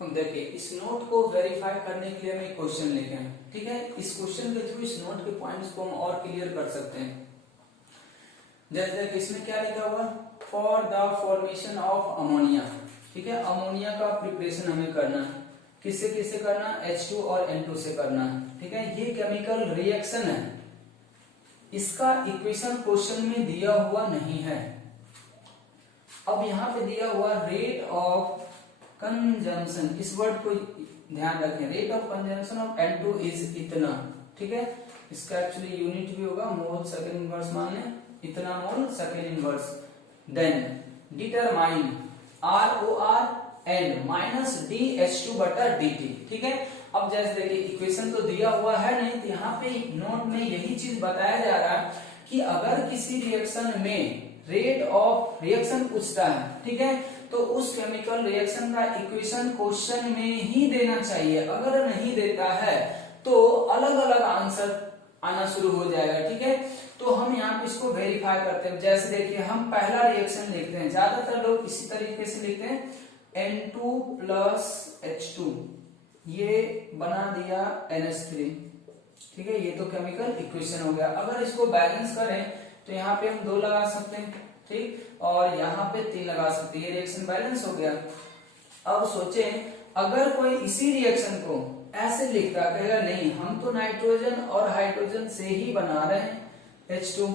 हम देखिए इस नोट को वेरीफाई करने के लिए हम एक क्वेश्चन लेके आए, ठीक है। इस क्वेश्चन के थ्रू इस नोट के पॉइंट्स को हम और क्लियर कर सकते हैं। जैसे कि इसमें क्या लिखा हुआ, for the formation of ammonia, ठीक है। अमोनिया का प्रिपरेशन हमें करना है, किससे किससे करना, H2 और N2 से करना है, ठीक है। ये केमिकल रिएक्शन है, इसका इक्वेशन क्वेश्चन में दिया हुआ नहीं है। अब यहाँ पे दिया हुआ रेट ऑफ कंजम्पशन, इस वर्ड को ध्यान रखें, rate of consumption of N2 is इतना, ठीक है। इसका एक्चुअली यूनिट भी होगा मोल सेकंड इनवर्स, मान लें इतना mole second inverse. Then determine ROR and minus DH2 बटा DT, ठीक है। अब जैसे देखिए इक्वेशन तो दिया हुआ है नहीं, तो यहाँ पे नोट में यही चीज बताया जा रहा है कि अगर किसी रिएक्शन में रेट ऑफ रिएक्शन पूछता है, ठीक है, तो उस केमिकल रिएक्शन का इक्वेशन क्वेश्चन में ही देना चाहिए। अगर नहीं देता है तो अलग अलग आंसर आना शुरू हो जाएगा, ठीक है। तो हम यहाँ पे इसको वेरीफाई करते हैं। जैसे देखिए हम पहला रिएक्शन लिखते हैं, ज्यादातर लोग इसी तरीके से लिखते हैं, N2 प्लस H2, ये बना दिया NH3, ठीक है। ये तो केमिकल इक्वेशन हो गया। अगर इसको बैलेंस करें तो यहाँ पे हम 2 लगा सकते हैं, ठीक, और यहाँ पे 3 लगा सकते हैं, ये रिएक्शन बैलेंस हो गया। अब सोचें अगर कोई इसी रिएक्शन को ऐसे लिखता, कहेगा नहीं हम तो नाइट्रोजन और हाइड्रोजन से ही बना रहे हैं H2,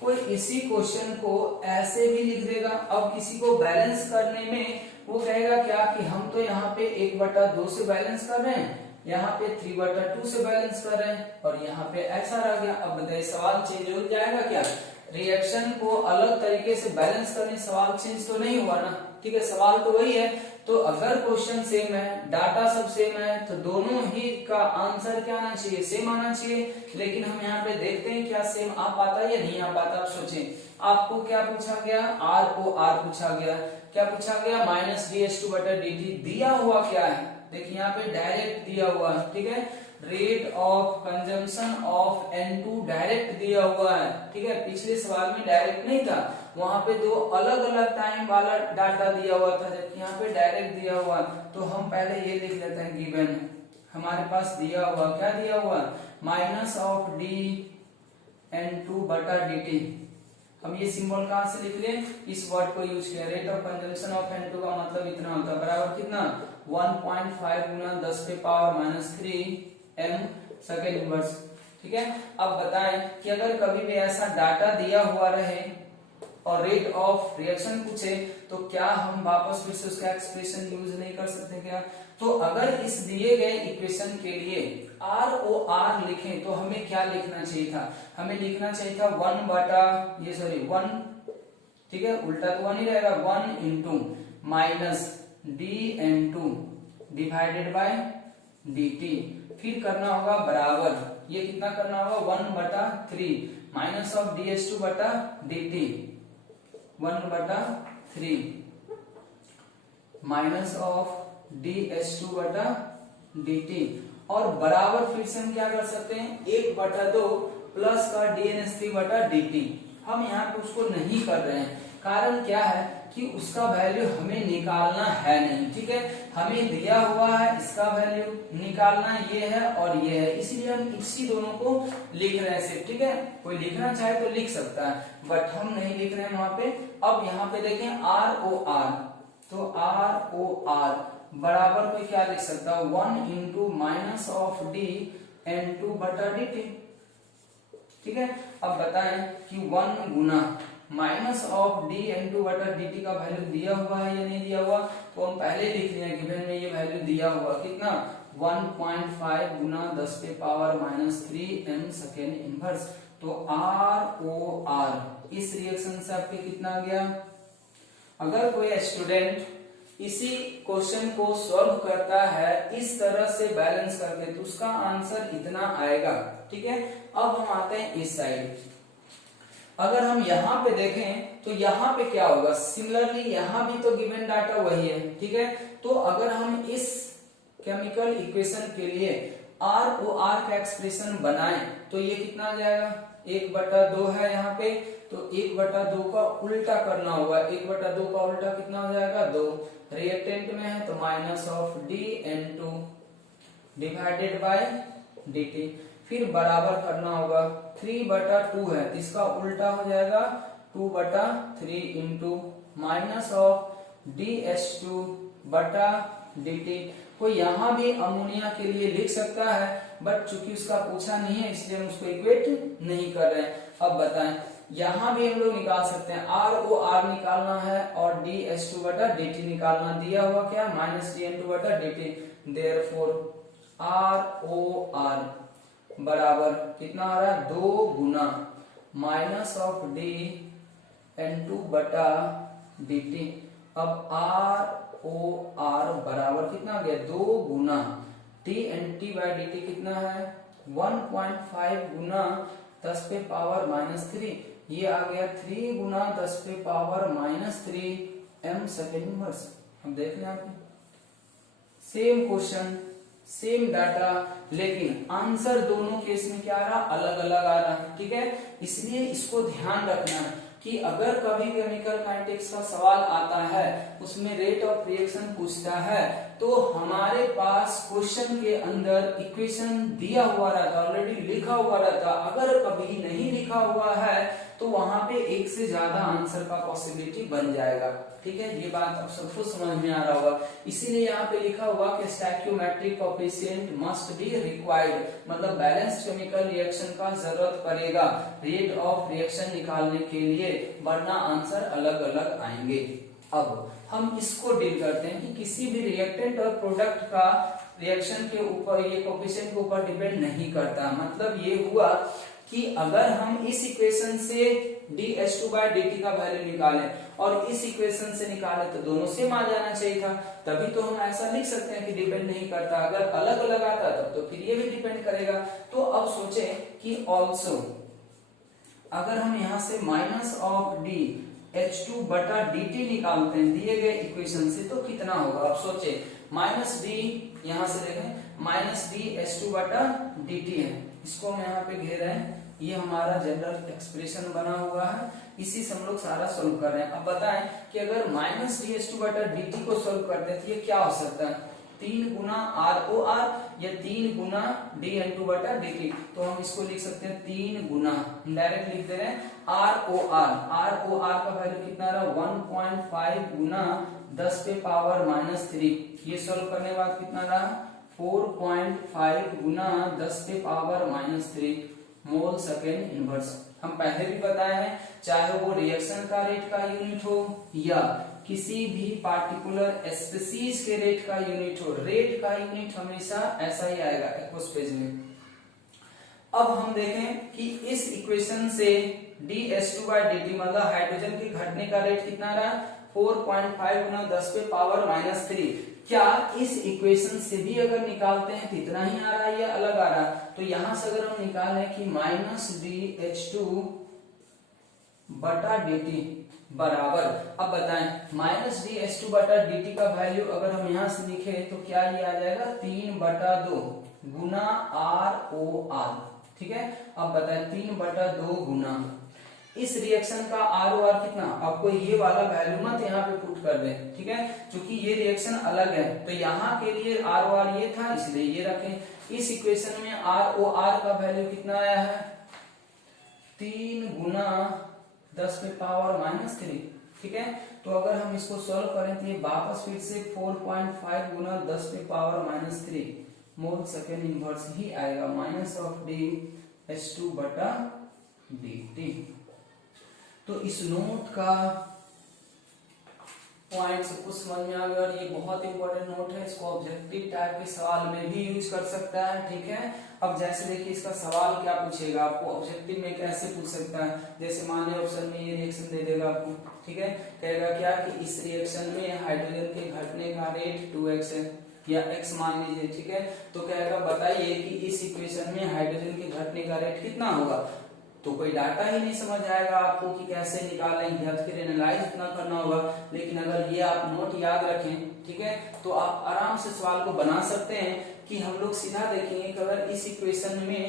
कोई इसी क्वेश्चन को ऐसे भी लिख देगा। अब किसी को बैलेंस करने में वो कहेगा क्या कि हम तो यहाँ पे 1/2 से बैलेंस कर रहे हैं, यहाँ पे 3/2 से बैलेंस कर रहे हैं, और यहाँ पे ऐसा रह गया। अब बताइए सवाल चेंज हो जाएगा क्या, रिएक्शन को अलग तरीके से बैलेंस करने, सवाल चेंज तो नहीं हुआ ना, ठीक है। सवाल तो वही है। तो अगर क्वेश्चन सेम है, डाटा सब सेम है, तो दोनों ही का आंसर क्या आना चाहिए, सेम आना चाहिए। लेकिन हम यहाँ पे देखते हैं क्या सेम आ पाता है या नहीं आ पाता। आप सोचें आपको क्या पूछा गया, ROR पूछा गया, क्या पूछा गया, माइनस DH2 बटा DT। दिया हुआ क्या है, देखिए यहाँ पे डायरेक्ट दिया हुआ है, ठीक है। Rate of consumption of N2 direct दिया हुआ है, ठीक है। पिछले सवाल में डायरेक्ट नहीं था, वहां पे 2 अलग अलग टाइम वाला डाटा दिया हुआ था, जबकि यहाँ पे डायरेक्ट दिया हुआ। तो हम पहले ये लिख लेते हैं, गिवन हमारे पास दिया हुआ, क्या दिया हुआ, माइनस ऑफ N2 बटा DT। हम ये सिंबल कहां से लिख लें, इस वर्ड को यूज किया, rate of consumption of N2 का मतलब इतना होता है, बराबर कितना, 1.5 गुना 10 के पावर -3 m सेकेंड इनवर्स, ठीक है। अब बताएं कि अगर कभी भी ऐसा डाटा दिया हुआ रहे और रेट ऑफ रिएक्शन पूछे तो क्या हम वापस फिर से उसका एक्सप्रेशन यूज नहीं कर सकते क्या। तो अगर इस दिए गए इक्वेशन के लिए ROR लिखें तो हमें क्या लिखना चाहिए था, हमें लिखना चाहिए था 1, ठीक है, उल्टा तो 1 ही रहेगा, 1 into minus DN2 divided by DT। फिर करना होगा बराबर, ये कितना करना होगा, 1/3 माइनस ऑफ DH2 बटा DT, 1/3 माइनस ऑफ DH2 बटा DT, और बराबर फिर से हम क्या कर सकते हैं, 1/2 प्लस का DNH3 बटा DT। हम यहाँ पे उसको नहीं कर रहे हैं, कारण क्या है कि उसका वैल्यू हमें निकालना है नहीं, ठीक है। हमें दिया हुआ है इसका वैल्यू निकालना, ये है और ये है, इसलिए हम इसी दोनों को लिख रहे हैं सिर्फ, ठीक है। कोई लिखना चाहे तो लिख सकता है, बट हम नहीं लिख रहे हैं वहां पे। अब यहाँ पे देखें ROR, तो ROR बराबर कोई क्या लिख सकता है, 1 इंटू माइनस ऑफ DN2 बटा DT, ठीक है। अब बताएं कि 1 गुना माइनस ऑफ DN2 बटा DT का वैल्यू दिया हुआ है या नहीं दिया हुआ, तो हम पहले लिख लिया, गिवन में ये वैल्यू दिया हुआ कितना, 1.5 गुना 10 के पावर -3 m सेकेंड इनवर्स। तो ROR इस रिएक्शन से आपके कितना गया। अगर कोई स्टूडेंट इसी क्वेश्चन को सॉल्व करता है इस तरह से बैलेंस करके, तो उसका आंसर इतना आएगा, ठीक है। अब हम आते हैं इस साइड, अगर हम यहाँ पे देखें तो यहाँ पे क्या होगा, सिमिलरली यहाँ भी तो गिवन डाटा वही है, ठीक है। तो अगर हम इस केमिकल इक्वेशन के लिए ROR का एक्सप्रेशन बनाएं तो ये कितना आ जाएगा, 1/2 है यहाँ पे, तो 1/2 का उल्टा करना होगा। 1/2 का उल्टा कितना हो जाएगा 2, रिएक्टेंट में है तो minus of dN2 divided by dt, फिर बराबर करना होगा 3/2 है तो इसका उल्टा हो जाएगा 2/3 इंटू माइनस ऑफ dH2 बटा dt। कोई यहाँ भी अमोनिया के लिए लिख सकता है, बट चूंकि उसका पूछा नहीं है इसलिए हम उसको इक्वेट नहीं कर रहे हैं। अब बताएं, यहाँ भी हम लोग निकाल सकते हैं, ROR निकालना है और dH2 बटा dt निकालना, दिया हुआ क्या माइनस dN2 बटा dt, देयरफॉर ROR बराबर कितना आ रहा है 2 गुना माइनस ऑफ dN2 बटा dt। अब ROR बराबर कितना आ गया 2 गुना dNT बाई dt कितना है 1.5 गुना 10 पे पावर -3, ये आ गया 3 गुना 10 पे पावर -3 m सेकेंड इनवर्स। अब देख लें आप, सेम क्वेश्चन सेम डाटा, लेकिन आंसर दोनों केस में क्या आ रहा अलग अलग आ रहा है। ठीक है, इसलिए इसको ध्यान रखना है कि अगर कभी केमिकल काइनेटिक्स का सवाल आता है, उसमें रेट ऑफ रिएक्शन पूछता है, तो हमारे पास क्वेश्चन के अंदर इक्वेशन दिया हुआ रहता, ऑलरेडी लिखा हुआ रहता। अगर कभी नहीं लिखा हुआ है तो वहां पे एक से ज्यादा आंसर का पॉसिबिलिटी बन जाएगा। ठीक है, ये बात अब सबको समझ में आ रहा होगा। इसीलिए यहाँ पे लिखा हुआ कि stoichiometric coefficient must be required, मतलब बैलेंस्ड केमिकल रिएक्शन का जरूरत पड़ेगा रेट ऑफ रिएक्शन निकालने के लिए, वरना आंसर अलग अलग आएंगे। अब हम इसको डील करते हैं कि किसी भी रिएक्टेंट और प्रोडक्ट का रिएक्शन के ऊपर, ये कोएफिशिएंट के ऊपर डिपेंड नहीं करता। मतलब ये हुआ कि अगर हम इस इक्वेशन से dH2 बाय dt का वैल्यू निकालें और इस इक्वेशन से निकालें तो दोनों सेम आ जाना चाहिए था, तभी तो हम ऐसा लिख सकते हैं कि डिपेंड नहीं करता। अगर अलग अलग आता तब तो फिर ये भी डिपेंड करेगा। तो अब सोचें कि ऑल्सो अगर हम यहाँ से माइनस ऑफ dH2 बटा dt निकालते हैं दिए गए इक्वेशन से तो कितना होगा। अब सोचे माइनस d, यहाँ से देखें माइनस dH2 बटा dt है, इसको हम यहाँ पे घेर रहे हैं, ये हमारा जनरल एक्सप्रेशन बना हुआ है, इसी से हम लोग सारा सोल्व कर रहे हैं। अब बताएं कि अगर माइनस dH2 बटा dt को सोल्व करते हैं तो ये क्या हो सकता है 3 गुना ROR या 3 गुना dN2 बटा dt। तो हम इसको लिख सकते हैं 3 गुना, डायरेक्ट लिख दे रहे हैं ROR का वैल्यू कितना रहा 1.5 गुना 10 पे पावर -3, ये सोल्व करने के बाद कितना रहा 4.5 गुना 10 पे पावर -3 मोल सेकेंड इनवर्स। हम पहले भी बताए हैं, चाहे वो रिएक्शन का रेट का यूनिट हो या किसी भी पार्टिकुलर स्पीसीज के रेट का यूनिट हो, रेट का यूनिट हमेशा ऐसा ही आएगा एक्वस फेज में। अब हम देखें कि इस इक्वेशन से dH2 बाय dt मतलब हाइड्रोजन के घटने का रेट कितना रहा 4.5 गुना 10 पे पावर -3। क्या इस इक्वेशन से भी अगर निकालते हैं तो इतना ही आ रहा है या अलग आ रहा है। तो यहां से अगर हम निकालें कि माइनस dH2 बटा dt बराबर, अब बताएं माइनस dH2 बटा dt का वैल्यू अगर हम यहां से लिखे तो क्या ये आ जाएगा 3/2 गुना ROR। ठीक है, अब बताएं 3/2 गुना इस रिएक्शन का ROR कितना, आपको ये वाला वैल्यू मत यहाँ पे पुट कर दें। ठीक है, क्योंकि ये रिएक्शन अलग है तो यहाँ के लिए ROR ये था इसलिए ये रखें। इस इक्वेशन में ROR का वैल्यू कितना आया है 3 गुना 10 पे पावर -3। ठीक है, तो अगर हम इसको सॉल्व करें तो ये वापस फिर से 4.5 गुना 10 पे पावर -3 मोल सेकेंड इनवर्स ही आएगा माइनस ऑफ dH2 बटा dt। तो इस नोट का पॉइंट सबको समझ में आ गया और ये बहुत इंपॉर्टेंट नोट है, इसको ऑब्जेक्टिव टाइप के सवाल में भी यूज कर सकता है। ठीक है, अब जैसे देखिए इसका सवाल क्या पूछेगा आपको ऑब्जेक्टिव में कैसे पूछ सकता है। जैसे मान लीजिए ऑप्शन में ये रिएक्शन दे देगा आपको, ठीक है, कहेगा क्या कि इस रिएक्शन में हाइड्रोजन के घटने का रेट 2x है या x मान लीजिए। ठीक है, तो कहेगा बताइए कि इस इक्वेशन में हाइड्रोजन के घटने का रेट कितना होगा। तो कोई डाटा ही नहीं समझ आएगा आपको कि कैसे निकालें या फिर एनालाइज इतना करना होगा। लेकिन अगर ये आप नोट याद रखें, ठीक है, तो आप आराम से सवाल को बना सकते हैं कि हम लोग सीधा देखेंगे कि अगर इस इक्वेशन में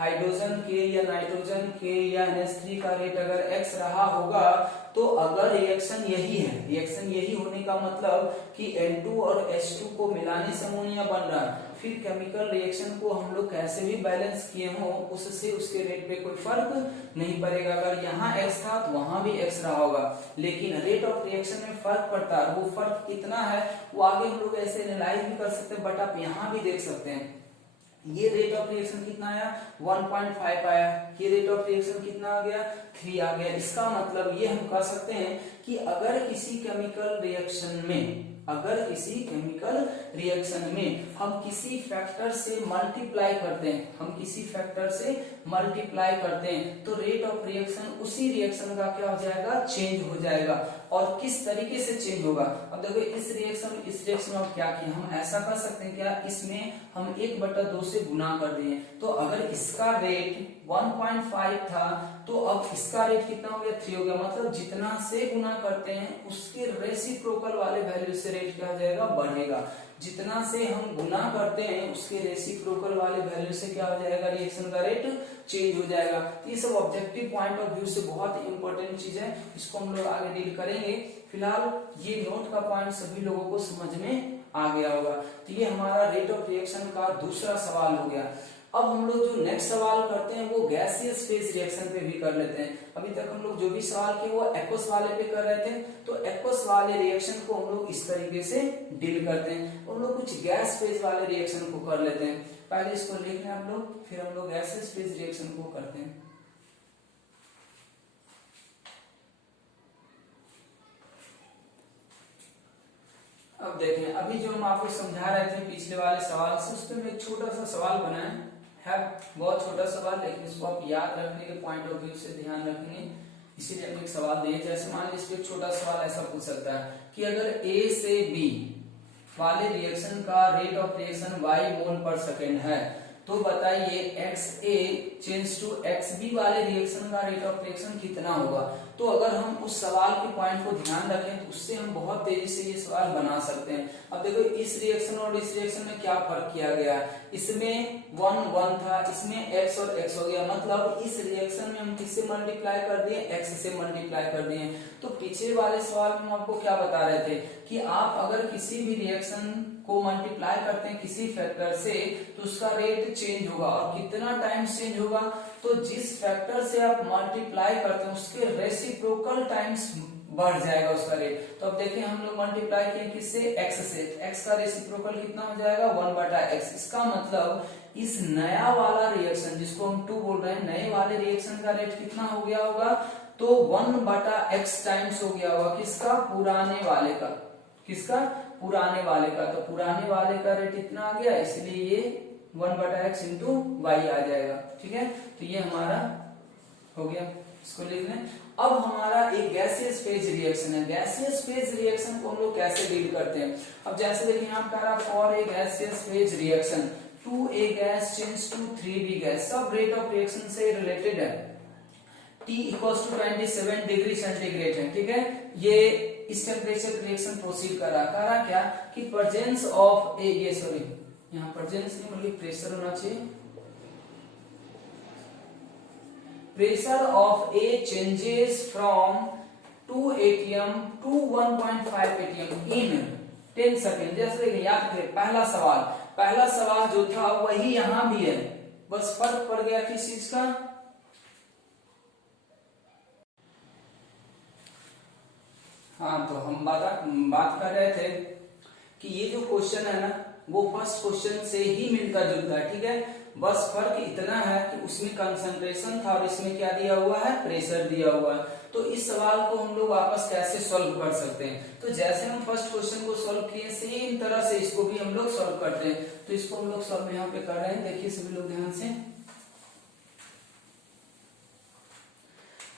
हाइड्रोजन के या नाइट्रोजन के या NH3 का रेट अगर x रहा होगा, तो अगर रिएक्शन यही है, रिएक्शन यही होने का मतलब कि N2 और H2 को मिलाने से अमोनिया बन रहा है, फिर केमिकल रिएक्शन को हम लोग कैसे भी बैलेंस किए हो, उससे उसके रेट पे कोई फर्क नहीं पड़ेगा। अगर यहाँ x था तो वहां भी x रहा होगा, लेकिन रेट ऑफ रिएक्शन में फर्क पड़ता है। वो फर्क कितना है वो आगे हम लोग ऐसे एनालाइज भी कर सकते हैं, बट आप यहाँ भी देख सकते हैं। ये रेट ऑफ रिएक्शन कितना आया 1.5 आया, ये रेट ऑफ रिएक्शन कितना आ गया 3 आ गया। इसका मतलब ये हम कह सकते हैं कि अगर किसी केमिकल रिएक्शन में हम किसी फैक्टर से मल्टीप्लाई करते हैं, तो रेट ऑफ रिएक्शन उसी रिएक्शन का क्या हो जाएगा, चेंज हो जाएगा। और किस तरीके से चेंज होगा, अब देखो इस रिएक्शन में हम क्या किया, हम ऐसा कर सकते हैं क्या, इसमें हम 1/2 से गुना कर दिए, तो अगर इसका रेट 1.5 था तो अब इसका रेट कितना हो गया 3 हो गया। मतलब जितना से गुना करते हैं उसके रेसिप्रोकल वाले वैल्यू से रेट क्या हो जाएगा, बढ़ेगा। जितना से हम गुना करते हैं उसके रेसिप्रोकल वाले वैल्यू से क्या हो जाएगा, रिएक्शन का रेट चेंज हो जाएगा। ये सब ऑब्जेक्टिव पॉइंट ऑफ व्यू से बहुत इंपॉर्टेंट चीज है, इसको हम लोग आगे डील करेंगे। फिलहाल ये नोट का पॉइंट सभी लोगों को समझ में आ गया होगा। तो ये हमारा रेट ऑफ रिएक्शन का दूसरा सवाल हो गया। अब हम लोग जो नेक्स्ट सवाल करते हैं वो गैसियस फेज रिएक्शन पे भी कर लेते हैं। अभी तक हम लोग जो भी सवाल किए वो एक्वस वाले पे कर रहे थे, तो एक्वस वाले रिएक्शन को हम लोग इस तरीके से डील करते हैं। हम लोग कुछ गैस फेज वाले रिएक्शन को कर लेते हैं। पहले इसको लिख लें आप लोग, फिर हम लोग गैसियस फेज रिएक्शन को करते हैं। अब देखें, अभी जो हम आपको समझा रहे थे पिछले वाले सवाल से, उस पर एक छोटा सा सवाल बनाए है, बहुत छोटा सवाल, लेकिन इसको आप याद रखने के पॉइंट ऑफ व्यू से ध्यान रखेंगे, इसीलिए हम एक सवाल दिए। जैसे मान लीजिए एक छोटा सवाल ऐसा पूछ सकता है कि अगर A से B वाले रिएक्शन का रेट ऑफ रिएक्शन y मोल पर सेकेंड है, तो बताइए XA चेंज टू XB वाले रिएक्शन का रेट ऑफ रिएक्शन कितना होगा। तो अगर हम उस सवाल के पॉइंट को ध्यान रखें तो उससे हम बहुत तेजी से ये सवाल बना सकते हैं। अब देखो इस रिएक्शन और इस रिएक्शन में क्या फर्क किया गया है, इसमें 1 था, इसमें x और x हो गया, मतलब इस रिएक्शन में हम किससे मल्टीप्लाई कर दिए, x से मल्टीप्लाई कर दिए। तो पीछे वाले सवाल में हम आपको क्या बता रहे थे कि आप अगर किसी भी रिएक्शन को मल्टीप्लाई करते हैं किसी फैक्टर से तो उसका रेट चेंज होगा, और कितना टाइम चेंज होगा, तो जिस फैक्टर से आप मल्टीप्लाई करते हैं उसके रेसिप्रोकल टाइम्स बढ़ जाएगा उसका रेट। तो अब देखिए हम लोग मल्टीप्लाई किए किससे, x से, x का रेसिप्रोकल कितना हो जाएगा 1/x। इसका मतलब इस नया वाला रिएक्शन जिसको हम 2 बोल रहे हैं, नए वाले रिएक्शन का रेट कितना हो गया होगा, तो 1/x टाइम्स हो गया होगा किसका, पुराने वाले का। किसका, पुराने वाले का। तो पुराने वाले का रेट इतना आ गया, इसलिए ये 1/x इंटू y आ जाएगा। ठीक है, तो ये हमारा हो गया, इसको लिख लें। अब हमारा एक गैसियस फेज रिएक्शन है। गैसियस फेज रिएक्शन को हम लोग कैसे डील करते हैं। अब जैसे देखिए यहाँ कह रहा for a gaseous phase reaction 2a gas change to 3b gas, सब रेट ऑफ रिएक्शन से रिलेटेड है। T equals to 27 degree centigrade है। ठीक है, ये इस टेम्परेचर रिएक्शन प्रोसीड कर रहा क्या कि प्रेजेंस ऑफ ए, ये सॉरी यहाँ प्रेजेंस नहीं बल्कि प्रेशर होना चाहिए, pressure of a changes from 2 atm to 1.5 atm in 10 second. जैसे देखिए याद करें पहला सवाल जो था वही यहां भी है, बस फर्क पड़ गया किस चीज का, हाँ तो हम बात कर रहे थे कि ये जो क्वेश्चन है ना वो फर्स्ट क्वेश्चन से ही मिलता जुलता है। ठीक है, बस फर्क इतना है कि उसमें कंसंट्रेशन था और इसमें क्या दिया हुआ है, प्रेशर दिया हुआ है। तो इस सवाल को हम लोग वापस कैसे सॉल्व कर सकते हैं, तो जैसे हम फर्स्ट क्वेश्चन को सॉल्व किए सेम तरह से इसको भी हम लोग सॉल्व करते हैं। तो इसको हम लोग सॉल्व यहाँ पे कर रहे हैं, देखिए सभी लोग ध्यान से।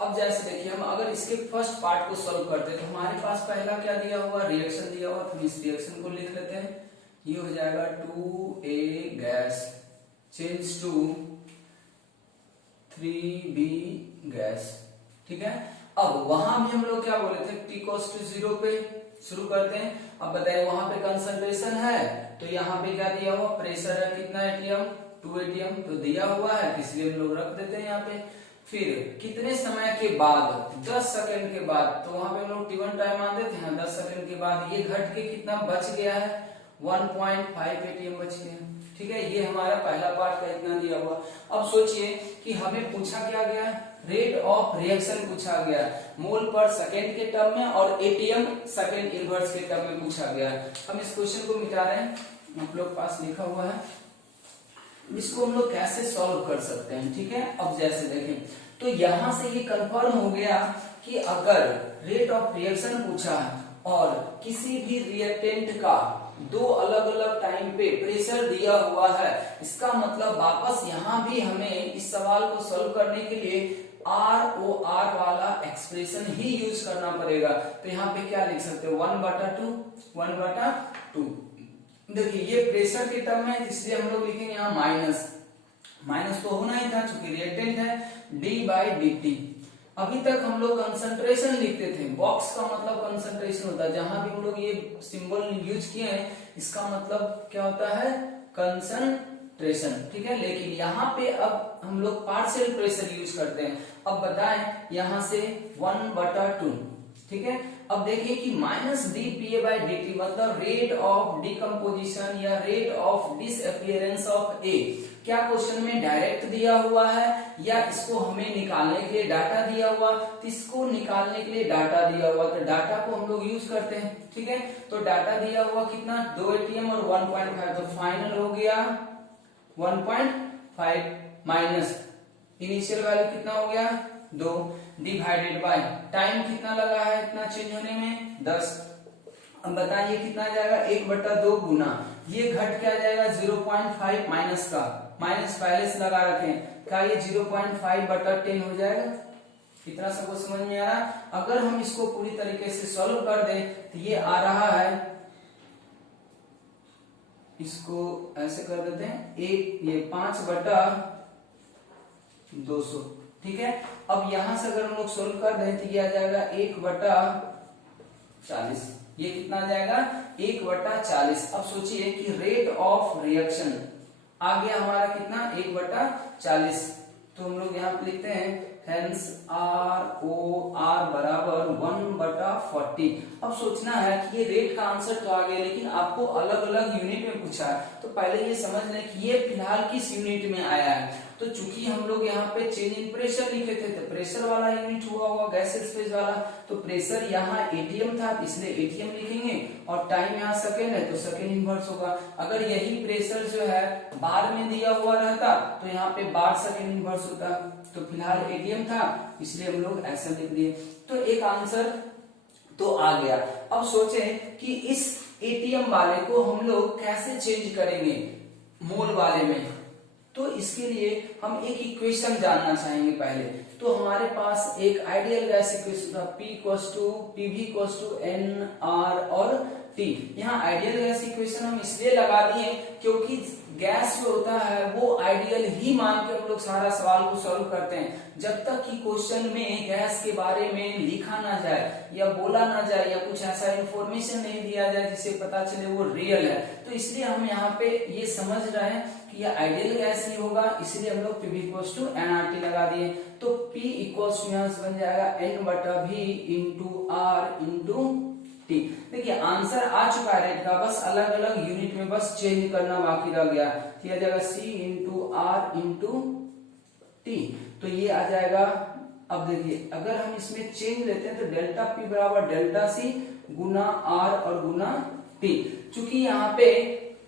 अब जैसे देखिए हम अगर इसके फर्स्ट पार्ट को सॉल्व करते हैं तो हमारे पास पहला क्या दिया हुआ, रिएक्शन दिया हुआ, तो इस रिएक्शन को लिख लेते हैं। ये हो जाएगा 2a gas change to 3b gas. ठीक है, अब वहां भी हम लोग क्या बोले थे, t इक्वल्स टू 0 पे शुरू करते हैं। अब बताइए वहां पे कंसंट्रेशन है तो यहाँ पे क्या दिया हुआ, प्रेशर है कितना atm 2 ATM तो दिया हुआ है, इसलिए हम लोग रख देते हैं यहाँ पे। फिर कितने समय के बाद, 10 सेकंड के बाद, तो वहां पे हम लोग T1 टाइम मान देते हैं। 10 सेकंड के बाद ये घट के कितना बच गया है, 1.5 ATM बच गया। ठीक है, ये हमारा पहला पार्ट का इतना दिया हुआ। अब सोचिए कि हमें पूछा क्या गया है, रेट ऑफ रिएक्शन पूछा गया, मोल पर सेकेंड के टर्म में और ATM सेकेंड इनवर्स के टर्म में पूछा गया है। हम इस क्वेश्चन को मिटा रहे हैं, आप लोग पास लिखा हुआ है, इसको हम लोग कैसे सॉल्व कर सकते हैं। ठीक है, अब जैसे देखें तो यहां से ये कंफर्म हो गया कि अगर रेट ऑफ रिएक्शन पूछा है और किसी भी रिएक्टेंट का 2 अलग अलग टाइम पे प्रेशर दिया हुआ है, इसका मतलब वापस यहाँ भी हमें इस सवाल को सॉल्व करने के लिए ROR वाला एक्सप्रेशन ही यूज करना पड़ेगा। तो यहाँ पे क्या लिख सकते हो, 1/2। देखिए ये प्रेशर के टर्म है, इसलिए हम लोग लिखेंगे यहाँ माइनस तो होना ही था क्योंकि रिएक्टेंट है, d/dt। अभी तक हम लोग कंसंट्रेशन लिखते थे, बॉक्स का मतलब कंसंट्रेशन होता है, जहां भी हम लोग ये सिंबल यूज किए हैं इसका मतलब क्या होता है, कंसंट्रेशन। ठीक है, लेकिन यहाँ पे अब हम लोग पार्शियल प्रेशर यूज करते हैं। अब बताएं यहां से 1/2। ठीक है, अब देखिए कि -dPA/dt मतलब रेट ऑफ डिकम्पोजिशन या रेट ऑफ डिसअपीयरेंस ऑफ ए। क्या क्वेश्चन में डायरेक्ट दिया हुआ है या इसको हमें निकालने के लिए डाटा दिया हुआ, तो इसको निकालने के लिए डाटा दिया हुआ, तो डाटा को हम लोग यूज करते हैं। ठीक है, तो डाटा दिया हुआ कितना, 2 ATM और 1.5, तो फाइनल हो गया 1.5 माइनस इनिशियल वैल्यू कितना हो गया 2 डिवाइडेड बाय टाइम कितना लगा है इतना चेंज होने में 10। अब बताइए कितना जाएगा, 1/2 गुना ये घट क्या जाएगा 0.5 माइनस का, माइनस पहले से लगा रखें, क्या ये 0.5/10 हो जाएगा। इतना सबको समझ में आ रहा। अगर हम इसको पूरी तरीके से सॉल्व कर दें तो ये आ रहा है, इसको ऐसे कर देते हैं, ये 5/200। ठीक है, अब यहां से अगर हम लोग सोल्व कर दें तो ये आ जाएगा 1/40। ये कितना आ जाएगा 1/40। अब सोचिए कि रेट ऑफ रिएक्शन आ गया हमारा कितना 1/40, तो हम लोग यहाँ पे लिखते हैं हेंस ROR बराबर 1/40। अब सोचना है कि ये रेट का आंसर तो आ गया, लेकिन आपको अलग अलग यूनिट में पूछा है, तो पहले ये समझ लें कि ये फिलहाल किस यूनिट में आया है। तो चूंकि हम लोग यहाँ पे चेंज इन प्रेशर लिखे थे, तो प्रेशर वाला यूनिट हुआ होगा गैसेस फेज वाला, तो प्रेशर यहाँ ATM था इसलिए ATM लिखेंगे, और टाइम यहाँ सेकेंड है तो सेकेंड इनवर्स होगा। अगर यही प्रेशर जो है बार में दिया हुआ रहता तो यहाँ पे बार सेकेंड इनवर्स होता, तो फिलहाल ATM था इसलिए हम लोग ऐसा लिख दिए। तो एक आंसर तो आ गया। अब सोचें कि इस ATM वाले को हम लोग कैसे चेंज करेंगे मोल वाले में, तो इसके लिए हम एक इक्वेशन जानना चाहेंगे पहले। तो हमारे पास एक आइडियल गैस इक्वेशन था, PV=NR और T। यहाँ आइडियल गैस इक्वेशन हम इसलिए लगा दिए क्योंकि गैस जो होता है वो आइडियल ही मान के हम लोग सारा सवाल को सॉल्व करते हैं। जब तक कि क्वेश्चन में गैस के बारे में लिखा ना जाए या बोला ना जाए या कुछ ऐसा इंफॉर्मेशन नहीं दिया जाए जिससे पता चले वो रियल है, तो इसलिए हम यहाँ पे ये समझ रहे हैं कि ये आइडियल गैस ही होगा, इसलिए हम लोग PV=NRT लगा दिए। तो P यहाँ से बन जाएगा N/V/R/T। देखिए आंसर आ चुका है रेट का, बस अलग अलग यूनिट में बस चेंज करना बाकी रह गया। तो ये आ जाएगा C/R/T, तो ये आ जाएगा। अब देखिए अगर हम इसमें चेंज लेते हैं तो डेल्टा P बराबर डेल्टा C गुना R और गुना T। चूंकि यहाँ पे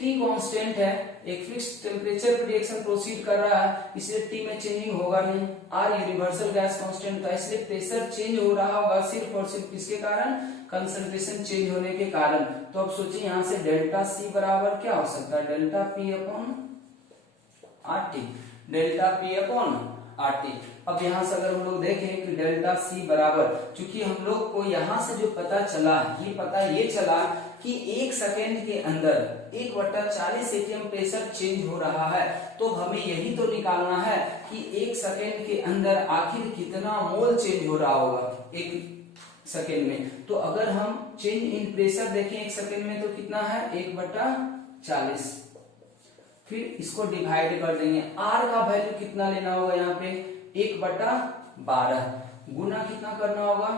T कांस्टेंट है, एक फिक्स टेम्परेचर पे रिएक्शन प्रोसीड कर रहा है, इसलिए T में चेंजिंग होगा नहीं। R यूनिवर्सल गैस कांस्टेंट था, इसलिए प्रेशर चेंज हो रहा होगा सिर्फ और सिर्फ किसके कारण, कंसंट्रेशन चेंज होने के कारण। तो अब सोचिए यहाँ से डेल्टा C बराबर क्या हो सकता है, डेल्टा P/RT, डेल्टा P/RT। अब यहाँ से अगर हम लोग देखें कि डेल्टा C बराबर, चूंकि हम लोग को यहाँ से जो पता चला ये चला कि 1 सेकेंड के अंदर 1/40 ATM प्रेशर चेंज हो रहा है, तो हमें यही तो निकालना है कि 1 सेकेंड के अंदर आखिर कितना मोल चेंज हो रहा होगा 1 सेकेंड में। तो अगर हम चेंज इन प्रेशर देखें 1 सेकेंड में तो कितना है 1/40, फिर इसको डिवाइड कर देंगे। आर का वैल्यू कितना लेना होगा यहाँ पे 1/12 गुना कितना करना होगा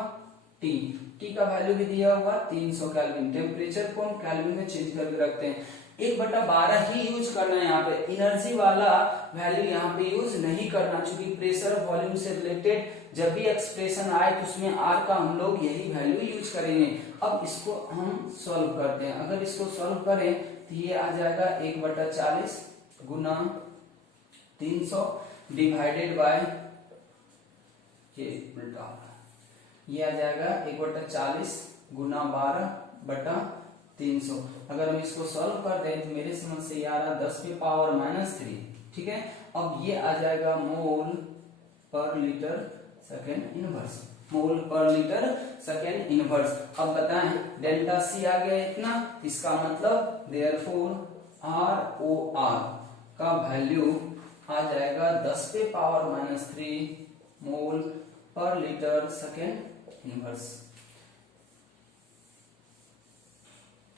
टी। टी का वैल्यू भी दिया हुआ 300 केल्विन। टेम्परेचर को हम केल्विन में चेंज करके रखते हैं। 1/12 ही यूज करना है यहाँ पे, एनर्जी वाला वैल्यू यहाँ पे यूज नहीं करना, क्योंकि प्रेशर वॉल्यूम से रिलेटेड जब भी एक्सप्रेशन आए तो उसमें आर का हम लोग यही वैल्यू यूज करेंगे। अब इसको हम सॉल्व करते हैं। अगर इसको सॉल्व करें तो ये आ जाएगा 1/40 गुना 300 डिवाइडेड बाय ये उल्टा, ये आ जाएगा 1/40 गुना 12/300। अगर हम इसको सॉल्व कर दें तो मेरे समझ से ये आ रहा 10⁻³ ठीक है। अब ये आ जाएगा मोल पर लीटर सेकेंड इनवर्स, मोल पर लीटर सेकेंड इनवर्स। अब बताएं डेल्टा सी आ गया इतना, इसका मतलब देयरफॉर ROR का वैल्यू आ जाएगा 10⁻³ मोल पर लीटर सेकेंड इनवर्स।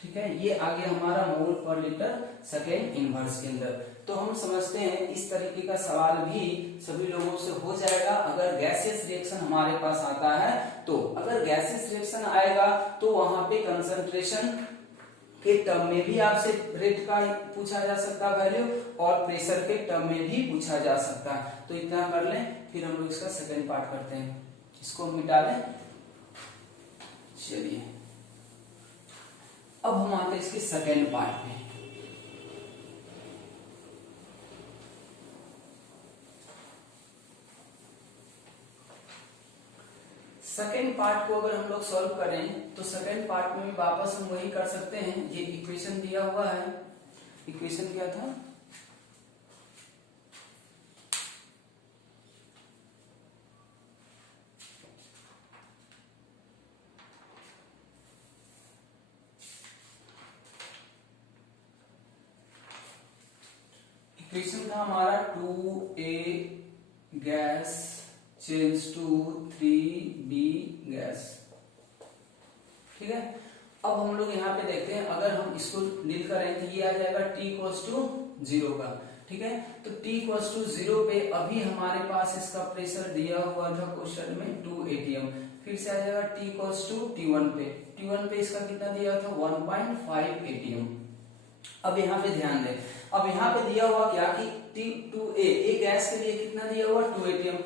ठीक है, ये आ गया हमारा मोल पर लीटर सेकेंड इनवर्स के अंदर। तो हम समझते हैं इस तरीके का सवाल भी सभी लोगों से हो जाएगा अगर गैसियस रिएक्शन हमारे पास आता है तो। अगर गैसियस रिएक्शन आएगा तो वहां पे कंसंट्रेशन के टर्म में भी आपसे रेट का पूछा जा सकता है वैल्यू, और प्रेशर के टर्म में भी पूछा जा सकता है। तो इतना कर लें, फिर हम लोग इसका सेकेंड पार्ट करते हैं। इसको मिटा लें। चलिए अब हम आते हैं इसके सेकेंड पार्ट पे। सेकेंड पार्ट को अगर हम लोग सॉल्व करें तो सेकेंड पार्ट में वापस हम वही कर सकते हैं। ये इक्वेशन दिया हुआ है, इक्वेशन क्या था इक्वेशन था हमारा 2A gas change to 3B gas. ठीक है, अब हम लोग यहाँ पे देखते हैं अगर हम इसको डील करें तो ये आ जाएगा T=0 का। ठीक है, तो T=0 पे अभी हमारे पास इसका प्रेशर दिया हुआ था क्वेश्चन में 2 atm। फिर से आ जाएगा T=T1 पे। T1 पे इसका कितना दिया था 1.5 atm। अब यहाँ पे ध्यान दें, अब यहाँ पे दिया हुआ क्या कि T2A गैस के लिए कितना दिया हुआ 2 atm।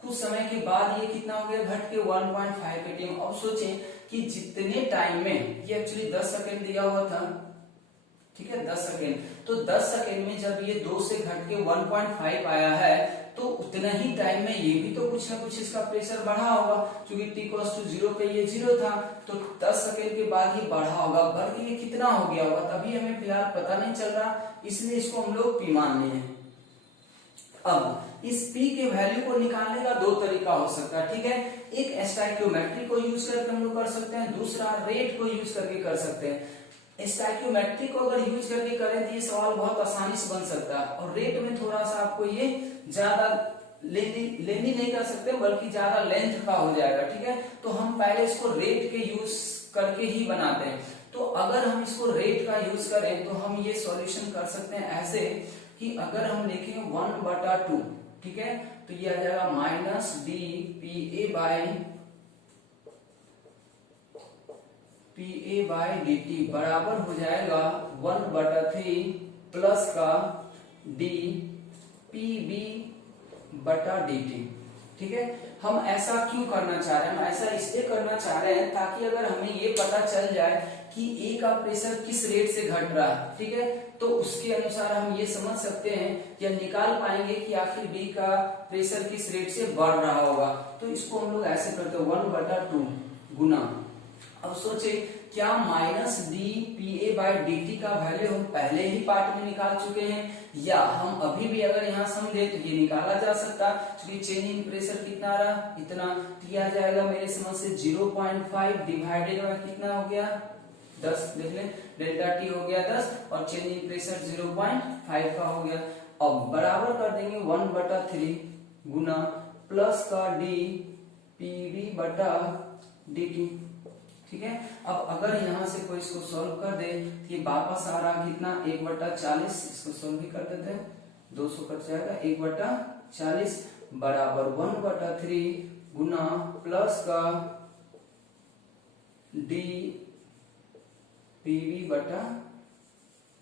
कुछ समय के बाद ये कितना हो गया घट के 1.5 atm। अब सोचें कि जितने टाइम में ये एक्चुअली 10 सेकेंड दिया हुआ था, ठीक है 10 सेकेंड, तो 10 सेकेंड में जब ये 2 से घट के 1.5 आया है तो उतना ही टाइम में ये भी तो कुछ ना कुछ इसका प्रेशर बढ़ा होगा, क्योंकि T=0 पे ये 0 था तो 10 सेकेंड के बाद ये बढ़ा होगा। बढ़ के ये कितना हो गया होगा तभी हमें फिलहाल पता नहीं चल रहा, इसलिए इसको हम लोग P मान लिए हैं। अब इस P के वैल्यू को निकालने का दो तरीका हो सकता है। ठीक है, एक स्टोइकियोमेट्री को यूज करके हम लोग कर सकते हैं, दूसरा रेट को यूज करके कर सकते हैं। स्टोइकियोमेट्री को अगर यूज करके करें तो ये सवाल बहुत आसानी से बन सकता है, और रेट में थोड़ा सा आपको ये ज्यादा लेनी नहीं कर सकते बल्कि ज्यादा लेंथ का हो जाएगा। ठीक है, तो हम पहले इसको रेट के यूज करके ही बनाते हैं। तो अगर हम इसको रेट का यूज करें तो हम ये सॉल्यूशन कर सकते हैं ऐसे कि अगर हम लिखें 1/2, ठीक है, तो ये आ जाएगा -dPA/dt बराबर हो जाएगा 1/3 प्लस का dPB/dt। ठीक है, हम ऐसा क्यों करना चाह रहे हैं? हम ऐसा इसलिए करना चाह रहे हैं ताकि अगर हमें ये पता चल जाए कि A का प्रेशर किस रेट से घट रहा है, ठीक है, तो उसके अनुसार हम ये समझ सकते हैं या निकाल पाएंगे कि आखिर B का प्रेशर किस रेट से बढ़ रहा होगा। तो इसको हम लोग ऐसे करते हैं 1/2 गुना, अब सोचे क्या -dPA/dt का वैल्यू हम पहले ही पार्ट में निकाल चुके हैं, या हम अभी भी अगर यहाँ समझे तो ये निकाला जा सकता, क्योंकि चेंज इन प्रेशर कितना रहा इतना, तो ये आ जाएगा मेरे समझ से 0.5 डिवाइडेड बाय कितना हो गया 10, देख लें डेल्टा टी हो गया 10 और चेंज इन प्रेशर 0.5 का हो गया। अब बराबर कर देंगे 1/3 गुना प्लस का dPB/dt। ठीक है। अब अगर यहाँ से कोई इसको सॉल्व कर दे तो ये वापस आ रहा कितना 1/40, इसको सॉल्व भी कर देते हैं, 200 कट जाएगा, 1/40 बराबर 1/3 गुना प्लस का डी पीवी बटा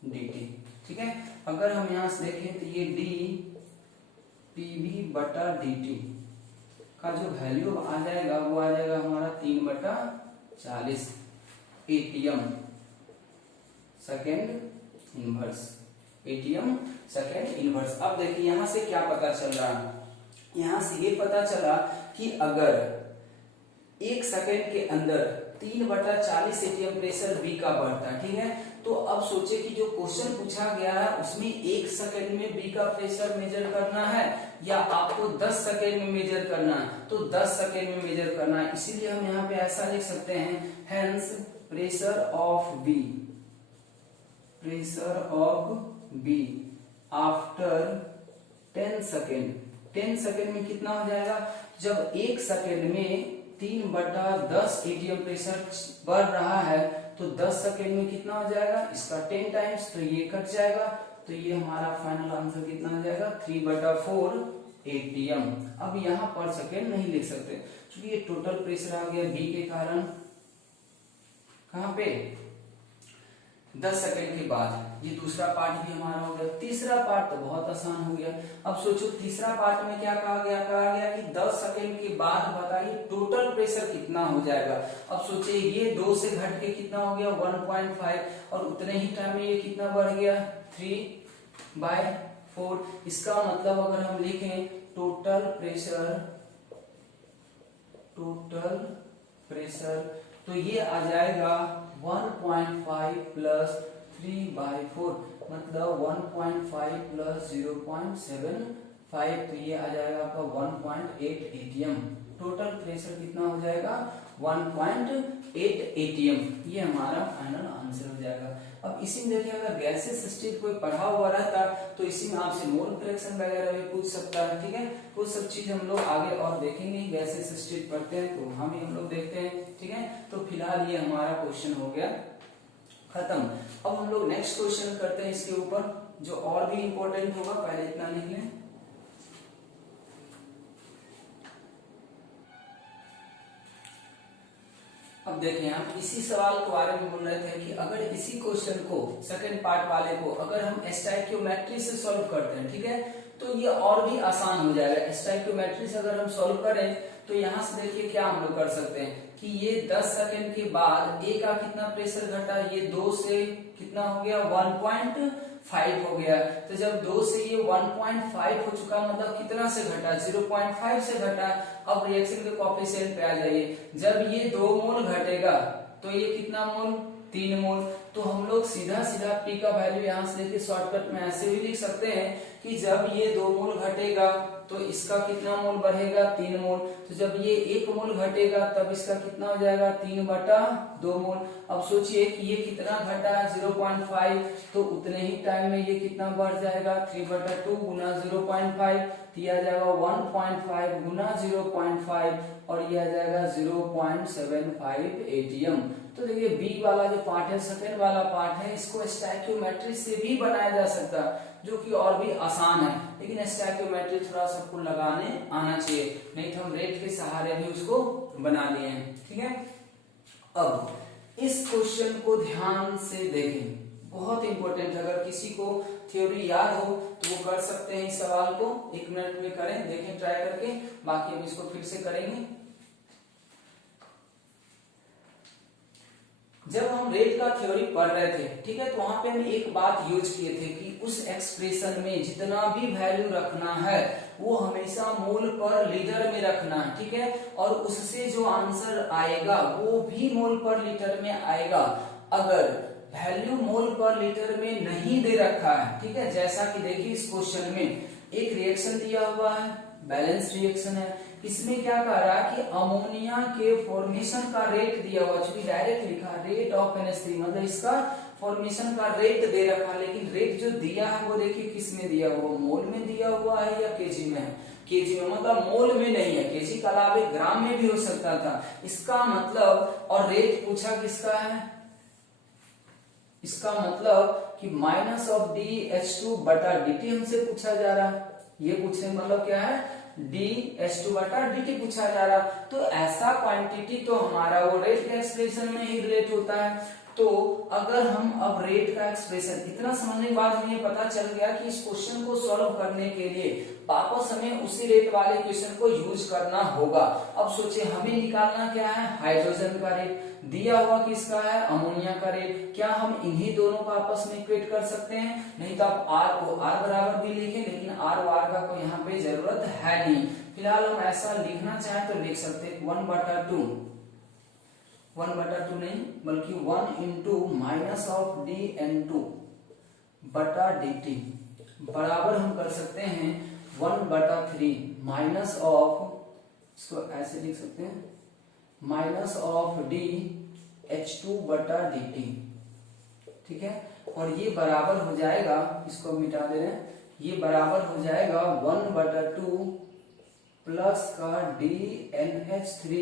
dt, ठीक है। अगर हम यहां से देखें तो ये डी पीवी बटा dt का जो वैल्यू आ जाएगा वो आ जाएगा हमारा 3/40 ATM second inverse, ATM second inverse. अब देखिए यहां से क्या पता चल रहा है, यहां से ये पता चला कि अगर 1 सेकेंड के अंदर 3/40 एटीएम प्रेशर बी का बढ़ता है, ठीक है। तो अब सोचे कि जो क्वेश्चन पूछा गया है उसमें 1 सेकेंड में बी का प्रेशर मेजर करना है या आपको 10 सेकेंड में मेजर करना है, तो 10 सेकेंड में मेजर करना है। इसीलिए हम यहाँ पे ऐसा लिख सकते हैं, hence pressure of B, pressure of B after 10 second. 10 second में कितना हो जाएगा, जब 1 सेकेंड में 3/10 एटीएम प्रेशर बढ़ रहा है तो 10 सेकेंड में कितना हो जाएगा, इसका 10 टाइम्स, तो ये कट जाएगा, तो ये हमारा फाइनल आंसर कितना हो जाएगा 3/4 एटीएम। अब यहाँ पर सेकेंड नहीं लिख सकते क्योंकि ये टोटल प्रेशर आ गया बी के कारण कहां पे 10 सेकेंड के बाद। ये दूसरा पार्ट भी हमारा हो गया। तीसरा पार्ट तो बहुत आसान हो गया। अब सोचो तीसरा पार्ट में क्या कहा गया कि 10 सेकेंड के बाद बताइए टोटल प्रेशर कितना हो जाएगा। अब सोचिए ये 2 से घट के कितना हो गया 1.5 और उतने ही टाइम में ये कितना बढ़ गया 3/4। इसका मतलब अगर हम लिखें टोटल प्रेशर तो ये आ जाएगा 1.5 प्लस 3/4 मतलब 1.5 प्लस 0.75, तो ये आ जाएगा आपका 1.8 एटीएम। टोटल प्रेशर कितना हो जाएगा 1.8 एटीएम, ये हमारा फाइनल आंसर हो जाएगा। अब इसी में देखिए अगर गैसेस स्टेट कोई पढ़ा हुआ रहता तो इसी में आपसे मोल फ्रैक्शन वगैरह भी पूछ सकता है, ठीक है। तो सब चीज हम लोग आगे और देखेंगे, गैसेस स्टेट पढ़ते हैं तो हम लोग देखते हैं, ठीक है। तो फिलहाल ये हमारा क्वेश्चन हो गया खत्म। अब हम लोग नेक्स्ट क्वेश्चन करते हैं इसके ऊपर जो और भी इंपॉर्टेंट होगा, पहले इतना लिख लें। अब देखें हम इसी सवाल के बारे में बोल रहे थे कि अगर इसी क्वेश्चन को सेकंड पार्ट वाले को अगर हम स्टोइकियोमेट्री से सॉल्व करते हैं, ठीक है, तो ये और भी आसान हो जाएगा। स्टोइकियोमेट्री से अगर हम सॉल्व करें तो यहाँ से देखिए क्या हम लोग कर सकते हैं कि ये 10 सेकंड के बाद ए का कितना प्रेशर घटा, ये 2 से कितना हो गया 1.5 हो गया। तो जब 2 से ये 1.5 हो चुका मतलब कितना से घटा 0.5 से घटा। अब रिएक्शन के कोएफिशिएंट पे आ जाइए, जब ये 2 मोल घटेगा तो ये कितना मोल 3 मोल। तो हम लोग सीधा सीधा पी का वैल्यू यहाँ से देखिए शॉर्टकट में ऐसे भी लिख सकते हैं कि जब ये 2 मोल घटेगा तो इसका कितना मोल बढ़ेगा 3 मोल। तो जब ये 1 मोल घटेगा तब इसका कितना हो जाएगा 3/2 मोल। अब सोचिए कि ये कितना घटा 0.5, तो उतने ही टाइम में ये कितना बढ़ जाएगा 3/2 गुना 0.5, दिया जाएगा 1.5 गुना 0.5 और ये आ जाएगा 0.75 एटीएम। तो देखिए बी वाला जो पार्ट है सेकेंड वाला पार्ट है इसको स्टोइकियोमेट्री से भी बनाया जा सकता है जो कि और भी आसान है, लेकिन स्टोइकियोमेट्री थोड़ा सबको लगाने आना चाहिए, नहीं तो हम रेट के सहारे भी उसको बना लिए हैं, ठीक है। अब इस क्वेश्चन को ध्यान से देखें, बहुत इंपॉर्टेंट है। अगर किसी को थ्योरी याद हो तो वो कर सकते हैं इस सवाल को, 1 मिनट में करें, देखें ट्राई करके, बाकी हम इसको फिर से करेंगे। जब हम रेट का थ्योरी पढ़ रहे थे, ठीक है, तो वहां पे हम एक बात यूज किए थे कि उस एक्सप्रेशन में जितना भी वैल्यू रखना है वो हमेशा मोल पर लीटर में रखना है, ठीक है, और उससे जो आंसर आएगा वो भी मोल पर लीटर में आएगा। अगर वैल्यू मोल पर लीटर में नहीं दे रखा है, ठीक है, जैसा कि देखिए इस क्वेश्चन में एक रिएक्शन दिया हुआ है, बैलेंस रिएक्शन है, इसमें क्या कह रहा है कि अमोनिया के फॉर्मेशन का रेट दिया हुआ, चूंकि डायरेक्ट लिखा रेट ऑफ NH3, मतलब इसका फॉर्मेशन का रेट दे रखा, लेकिन रेट जो दिया है वो देखिए किस में दिया हुआ, मोल में दिया हुआ है या केजी में है, केजी में, मतलब मोल में नहीं है, केजी के अलावे ग्राम में भी हो सकता था, इसका मतलब, और रेट पूछा किसका है, इसका मतलब कि माइनस ऑफ DH2 बटा dt हमसे पूछा जा रहा है, ये पूछने मतलब क्या है, DH2 बटा dt पूछा जा रहा, तो ऐसा क्वांटिटी तो हमारा वो रेट के एक्सप्रेशन में ही रिलेट होता है। तो अगर हम अब रेट का एक्सप्रेशन, इतना समझने के बाद हमें पता चल गया कि इस क्वेश्चन को सॉल्व करने के लिए वापस हमें उसी रेट वाले क्वेश्चन को यूज करना होगा। अब सोचिए हमें निकालना क्या है, हाइड्रोजन का रेट, दिया हुआ किसका है, अमोनिया का रेट, क्या हम इन्हीं दोनों को आपस में इक्वेट कर सकते हैं, नहीं तो आप R को R बराबर भी लिखें, लेकिन R वार का कोई यहाँ पे जरूरत है नहीं, फिलहाल हम ऐसा लिखना चाहें तो लिख सकते हैं 1/2, 1/2 नहीं बल्कि 1 इंटू माइनस ऑफ dN2 बटा dt बराबर हम कर सकते हैं 1/3 माइनस ऑफ, इसको ऐसे लिख सकते हैं, माइनस ऑफ DH2 बटा dt, ठीक है, और ये बराबर हो जाएगा, इसको मिटा दे रहे हैं, ये बराबर हो जाएगा 1/2 प्लस का DNH3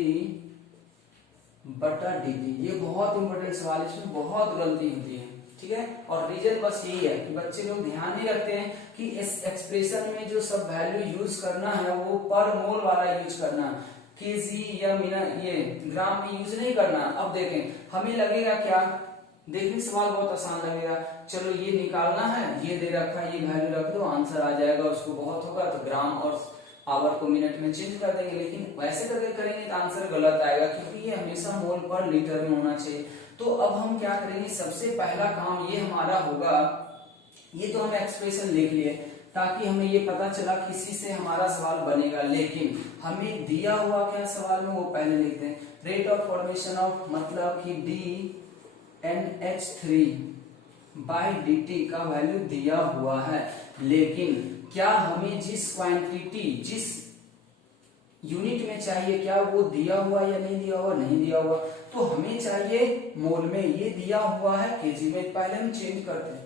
बटा dt। ये बहुत इंपॉर्टेंट सवाल है, इसमें बहुत गलती होती है, ठीक है, और रीजन बस यही है कि बच्चे लोग ध्यान नहीं रखते हैं कि इस एक्सप्रेशन में जो सब वैल्यू यूज करना है वो पर मोल वाला यूज करना, केजी या ये ग्राम में यूज नहीं करना। अब देखें हमें लगेगा क्या, देखने सवाल बहुत आसान लगेगा, चलो ये निकालना है, ये दे रखा है, ये वैल्यू रख दो, आंसर आ जाएगा, उसको बहुत होगा तो ग्राम और आवर को मिनट में चेंज कर देंगे, लेकिन वैसे करके करेंगे तो आंसर गलत आएगा, क्योंकि ये हमेशा मोल पर लीटर में होना चाहिए। तो अब हम क्या करेंगे, सबसे पहला काम ये हमारा होगा, ये तो हम एक्सप्रेशन लिख लिए ताकि हमें ये पता चला किसी से हमारा सवाल बनेगा, लेकिन हमें दिया हुआ क्या सवाल में वो पहले लिखते हैं, रेट ऑफ फॉर्मेशन ऑफ, मतलब कि DNH3 बाई dt का वैल्यू दिया हुआ है, लेकिन क्या हमें जिस क्वांटिटी, जिस यूनिट में चाहिए, क्या वो दिया हुआ या नहीं दिया हुआ, नहीं दिया हुआ, तो हमें चाहिए मोल में, ये दिया हुआ है केजी में, पहले हम चेंज करते हैं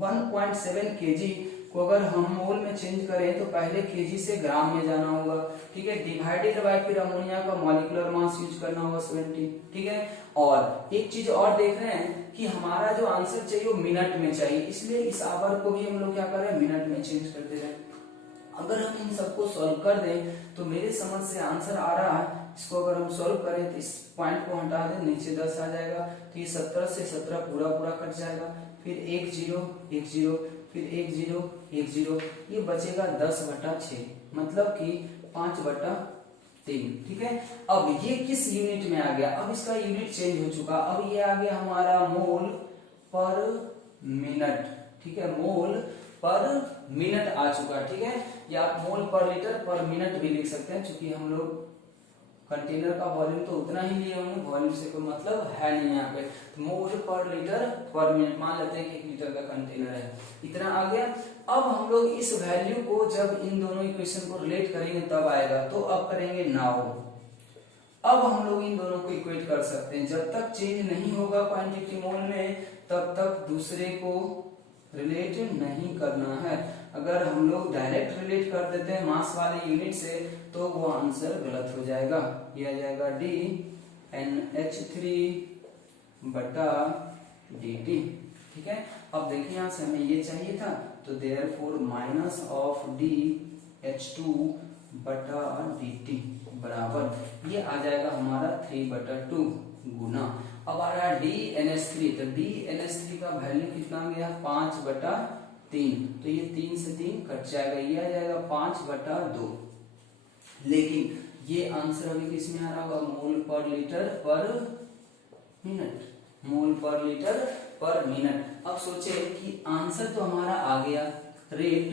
1.7 केजी को अगर हम मोल में चेंज करें तो पहले केजी से ग्राम में जाना होगा, ठीक है, डिवाइडेड बाय फिर अमोनिया का मॉलिक्यूलर मास यूज करना होगा 70, ठीक है, और एक चीज और देख रहे हैं कि हमारा जो आंसर चाहिए वो मिनट में चाहिए, इसलिए इस आवर को भी हम लोग क्या कर रहे हैं, मिनट में चेंज करते रहे। अगर हम इन सबको सॉल्व कर दें तो मेरे समझ से आंसर आ रहा है, इसको अगर हम सॉल्व करें तो इस पॉइंट को हटा दें, नीचे 10 आ जाएगा, तो ये 17 से 17 पूरा कट जाएगा, फिर 1 0 1 0, फिर 1 0 1 0, ये बचेगा 10/6, मतलब कि 5/3, ठीक है। अब ये किस यूनिट में आ गया, अब इसका यूनिट चेंज हो चुका, अब ये आ गया हमारा मोल पर मिनट, ठीक है, मोल पर मिनट आ चुका, ठीक है, या आप मोल पर लीटर पर मिनट भी लिख सकते हैं, क्योंकि हम लोग कंटेनर का वॉल्यूम तो उतना ही लिए होंगे, वॉल्यूम से कोई मतलब है नहीं यहाँ पे, मोल पर लीटर पर मिनट, मान लेते हैं कि 1 लीटर का कंटेनर है, इतना आ गया। अब हम लोग इस वैल्यू को जब इन दोनों इक्वेशन को रिलेट करेंगे तब आएगा, तो अब करेंगे नाउ, अब हम लोग इन दोनों को इक्वेट कर सकते हैं, जब तक चेंज नहीं होगा क्वांटिटी मोल में तब तक दूसरे को रिलेट नहीं करना है। अगर हम लोग डायरेक्ट रिलेट कर देते हैं मास वाले यूनिट से तो वो आंसर गलत हो जाएगा, ये आ जाएगा DNH3 बटा dt, ठीक है। अब देखिए यहाँ से हमें ये चाहिए था, तो देयरफॉर माइनस ऑफ DH2 बटा dt बराबर ये आ जाएगा हमारा 3/2 गुना, अब आ रहा है DNH3, तो DNH3 का वैल्यू कितना गया 5/3, तो ये 3 से 3 कट जाएगा, ये आ जाएगा 5/2, लेकिन ये आंसर अभी किस में आ रहा होगा, मोल पर लीटर पर मिनट, मोल पर लीटर पर मिनट। अब सोचे कि आंसर तो हमारा आ गया रेट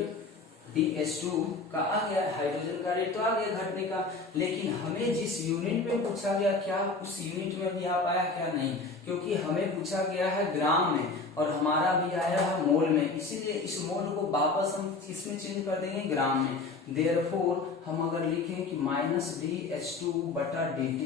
DH2 का आ गया, हाइड्रोजन का रेट तो आ गया घटने का, लेकिन हमें जिस यूनिट में पूछा गया क्या उस यूनिट में भी आ पाया क्या? नहीं, क्योंकि हमें पूछा गया है ग्राम में और हमारा भी आया है मोल में, इसीलिए इस मोल को वापस हम किसमें चेंज कर देंगे? ग्राम में। देयरफॉर हम अगर लिखें कि -DH2/dt,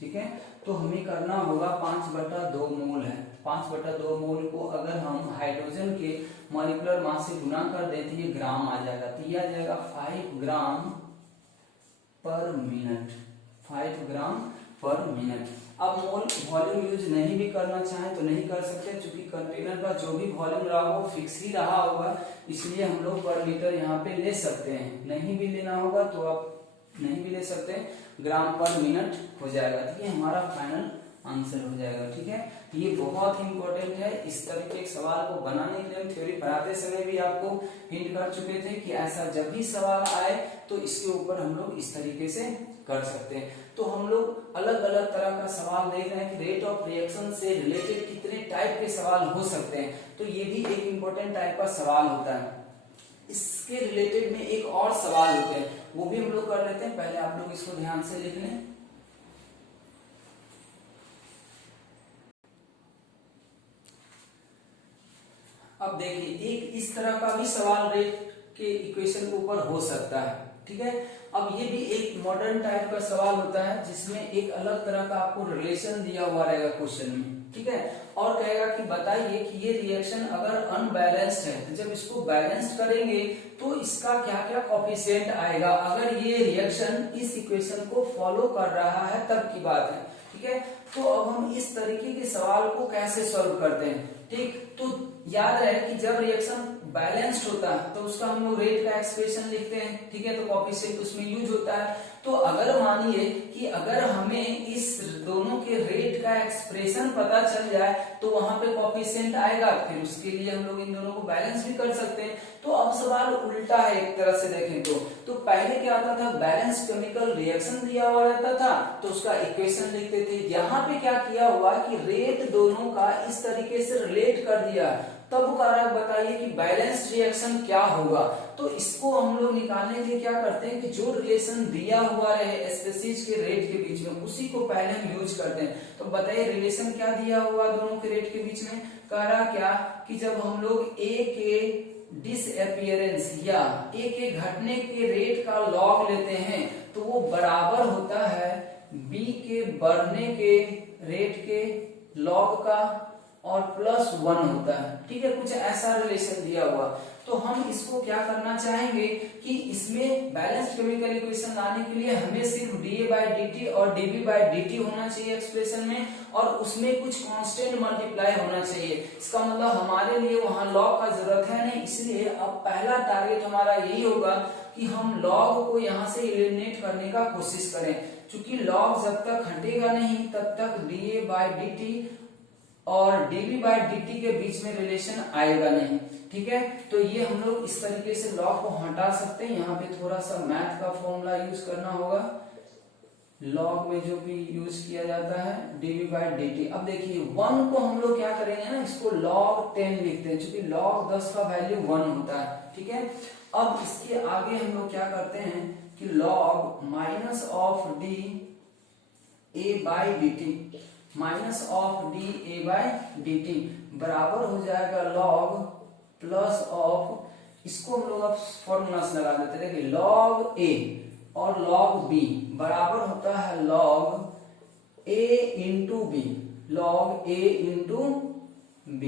ठीक है, तो हमें करना होगा 5/2 मोल है, 5/2 मोल को अगर हम हाइड्रोजन के मॉलिक्यूलर मास से गुना कर दें तो ये ग्राम आ जाएगा, तो ये आ जाएगा 5 ग्राम पर मिनट, 5 ग्राम पर मिनट। अब मोल वॉल्यूम यूज नहीं भी करना चाहें तो नहीं कर सकते, क्योंकि कंटेनर का जो भी वॉल्यूम रहा वो फिक्स ही रहा होगा, इसलिए हम लोग पर लीटर यहाँ पे ले सकते हैं। नहीं भी लेना होगा तो आप नहीं भी ले सकते, ग्राम पर मिनट हो जाएगा, ठीक है, हमारा फाइनल आंसर हो जाएगा। ठीक है, ये बहुत ही इंपॉर्टेंट है। इस तरीके के सवाल को बनाने के लिए हम थ्योरी पढ़ाते समय भी आपको हिंट कर चुके थे कि ऐसा जब भी सवाल आए तो इसके ऊपर हम लोग इस तरीके से कर सकते हैं। तो हम लोग अलग अलग तरह का सवाल देख रहे हैं कि रेट ऑफ रिएक्शन से रिलेटेड कितने टाइप के सवाल हो सकते हैं, तो ये भी एक इंपॉर्टेंट टाइप का सवाल होता है। इसके रिलेटेड में एक और सवाल होते हैं, वो भी हम लोग कर लेते हैं। पहले आप लोग इसको ध्यान से लिख लें। अब देखिए, एक इस तरह का भी सवाल रेट के इक्वेशन के ऊपर हो सकता है। ठीक है, अब ये भी एक मॉडर्न टाइप का सवाल होता है जिसमें एक अलग तरह का आपको रिलेशन दिया हुआ रहेगा क्वेश्चन में। ठीक है, और कहेगा कि बताइए कि ये रिएक्शन अगर अनबैलेंस्ड है तो जब इसको बैलेंस्ड करेंगे तो इसका क्या क्या कोफिशिएंट आएगा। अगर ये रिएक्शन इस इक्वेशन को फॉलो कर रहा है तब की बात है। ठीक है, तो अब हम इस तरीके के सवाल को कैसे सॉल्व करते हैं। ठीक, तो याद रहे कि जब रिएक्शन बैलेंस्ड होता है तो उसका हम लोग रेट का एक्सप्रेशन लिखते हैं। ठीक है, तो कोफिशिएंट उसमें यूज होता है। तो अगर मानिए कि अगर हमें इस दोनों के रेट का एक्सप्रेशन पता चल जाए तो वहां पे कोफिशिएंट आएगा, फिर उसके लिए हम लोग इन दोनों को बैलेंस भी कर सकते हैं। तो अब सवाल उल्टा है एक तरह से देखें तो पहले क्या होता था, बैलेंस केमिकल रिएक्शन दिया हुआ रहता था तो उसका इक्वेशन लिखते थे। यहाँ पे क्या किया हुआ कि रेट दोनों का इस तरीके से रिलेट कर दिया, तब कारक बताइए कि बैलेंस्ड रिएक्शन क्या होगा। तो इसको हम लोग निकालने के लिए क्या करते हैं कि जो रिलेशन दिया हुआ रहे स्पीशीज के रेट के बीच में उसी को पहले हम यूज करते हैं। तो बताइए रिलेशन क्या दिया हुआ दोनों के रेट के बीच में। कह रहा क्या कि जब हम लोग ए के डिसअपीयरेंस या ए के घटने के रेट का लॉग लेते हैं तो वो बराबर होता है बी के बढ़ने के रेट के लॉग का और +1 होता है। ठीक है, कुछ ऐसा रिलेशन दिया हुआ। तो हम इसको क्या करना चाहेंगे कि इसमें बैलेंस्ड केमिकल इक्वेशन लाने के लिए हमें सिर्फ dA/dt और dB/dt होना चाहिए एक्सप्रेशन में, और उसमें कुछ कांस्टेंट मल्टीप्लाई होना चाहिए। इसका मतलब हमारे लिए वहां लॉग का जरूरत है नहीं, इसलिए अब पहला टारगेट हमारा यही होगा कि हम लॉग को यहाँ से एलिमिनेट करने का कोशिश करें, क्योंकि लॉग जब तक हटेगा नहीं तब तक dA/dt और dB/dt के बीच में रिलेशन आएगा नहीं। ठीक है, तो ये हम लोग इस तरीके से लॉग को हटा सकते हैं। यहाँ पे थोड़ा सा मैथ का फॉर्मूला यूज करना होगा। लॉग में जो भी यूज किया जाता है dB/dt। अब देखिए 1 को हम लोग क्या करेंगे ना, इसको log 10 लिखते हैं, क्योंकि log 10 का वैल्यू 1 होता है। ठीक है, अब इसके आगे हम लोग क्या करते हैं कि log -dA/dt बराबर हो जाएगा log प्लस ऑफ, इसको हम लोग अब फॉर्मूला से लगा देते हैं। देखिए log A और log B बराबर होता है log A into B, log A into B,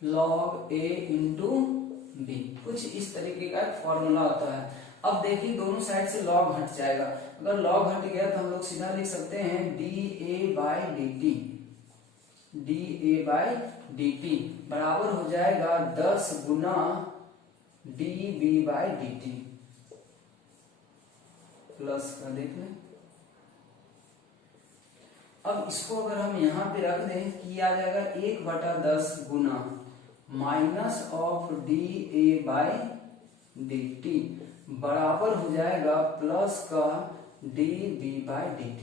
log A into B, कुछ इस तरीके का फॉर्मूला होता है। अब देखिए दोनों साइड से log हट जाएगा। अगर log हट गया तो हम लोग सीधा लिख सकते हैं dA/dt बराबर हो जाएगा 10 गुना dB/dt प्लस का देख लें। अब इसको अगर हम यहाँ पे रख दें कि आ जाएगा 1/10 गुना -dA/dt बराबर हो जाएगा प्लस का dB/dt।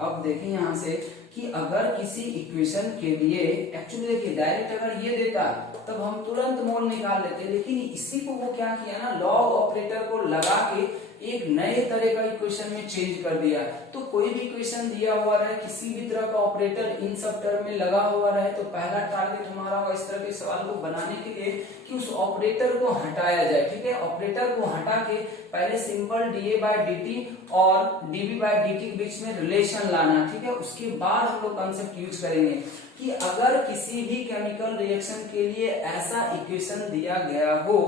अब देखिए यहां से कि अगर किसी इक्वेशन के लिए एक्चुअली देखिए डायरेक्ट अगर ये देता तब हम तुरंत मोल निकाल लेते, लेकिन इसी को वो क्या किया ना, लॉग ऑपरेटर को लगा के एक नए तरह का इक्वेशन में चेंज कर दिया। तो कोई भी इक्वेशन दिया हुआ रहे, किसी भी तरह का ऑपरेटर इन सब टर्म में लगा हुआ रहे, तो पहला टारगेट हमारा होगा इस तरह के सवाल को बनाने के लिए कि उस ऑपरेटर को हटाया जाए। ठीक है, ऑपरेटर को हटा के पहले सिंपल डीए बाय डीटी और डीबी बाय डीटी के बीच में रिलेशन लाना। ठीक है, उसके बाद हम लोग कंसेप्ट यूज करेंगे कि अगर किसी भी केमिकल रिएक्शन के लिए ऐसा इक्वेशन दिया गया हो,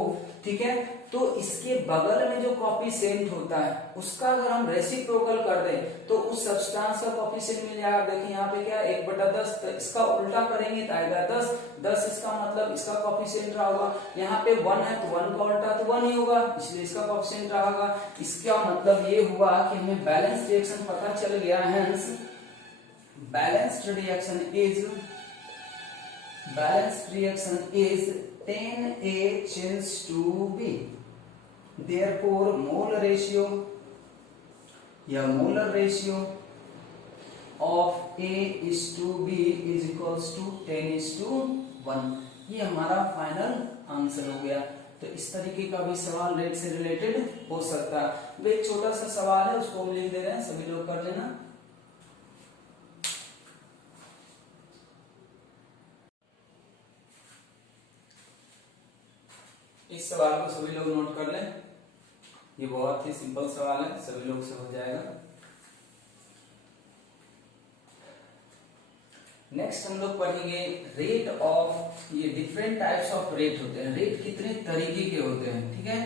ठीक है, तो इसके बगल में जो कॉफिशिएंट होता है उसका अगर हम रेसिप्रोकल कर दें तो उस सब्सटेंस का कॉफिशिएंट मिल जाएगा। देखिए यहाँ पे क्या 1/10, तो इसका उल्टा करेंगे तो आएगा 10, 10 इसका मतलब इसका कॉफिशिएंट रहा होगा। यहाँ पे 1 है तो 1 का उल्टा तो 1 ही होगा, इसलिए इसका कॉफिशिएंट रहा होगा। इसका मतलब ये हुआ कि हमें बैलेंस रिएक्शन पता चल गया। Hence balanced reaction is 10A change to B. Therefore molar ratio of A is to B is equals to 10:1। ये हमारा फाइनल आंसर हो गया। तो इस तरीके का भी सवाल रेट से रिलेटेड हो सकता है। वो एक छोटा सा सवाल है, उसको हम लिख दे रहे हैं, सभी लोग कर लेना। इस सवाल को सभी लोग नोट कर लें, ये बहुत ही सिंपल सवाल है, सभी लोग से हो जाएगा। नेक्स्ट हम लोग पढ़ेंगे रेट ऑफ, ये डिफरेंट टाइप्स ऑफ रेट होते हैं। रेट कितने तरीके के होते हैं, ठीक है।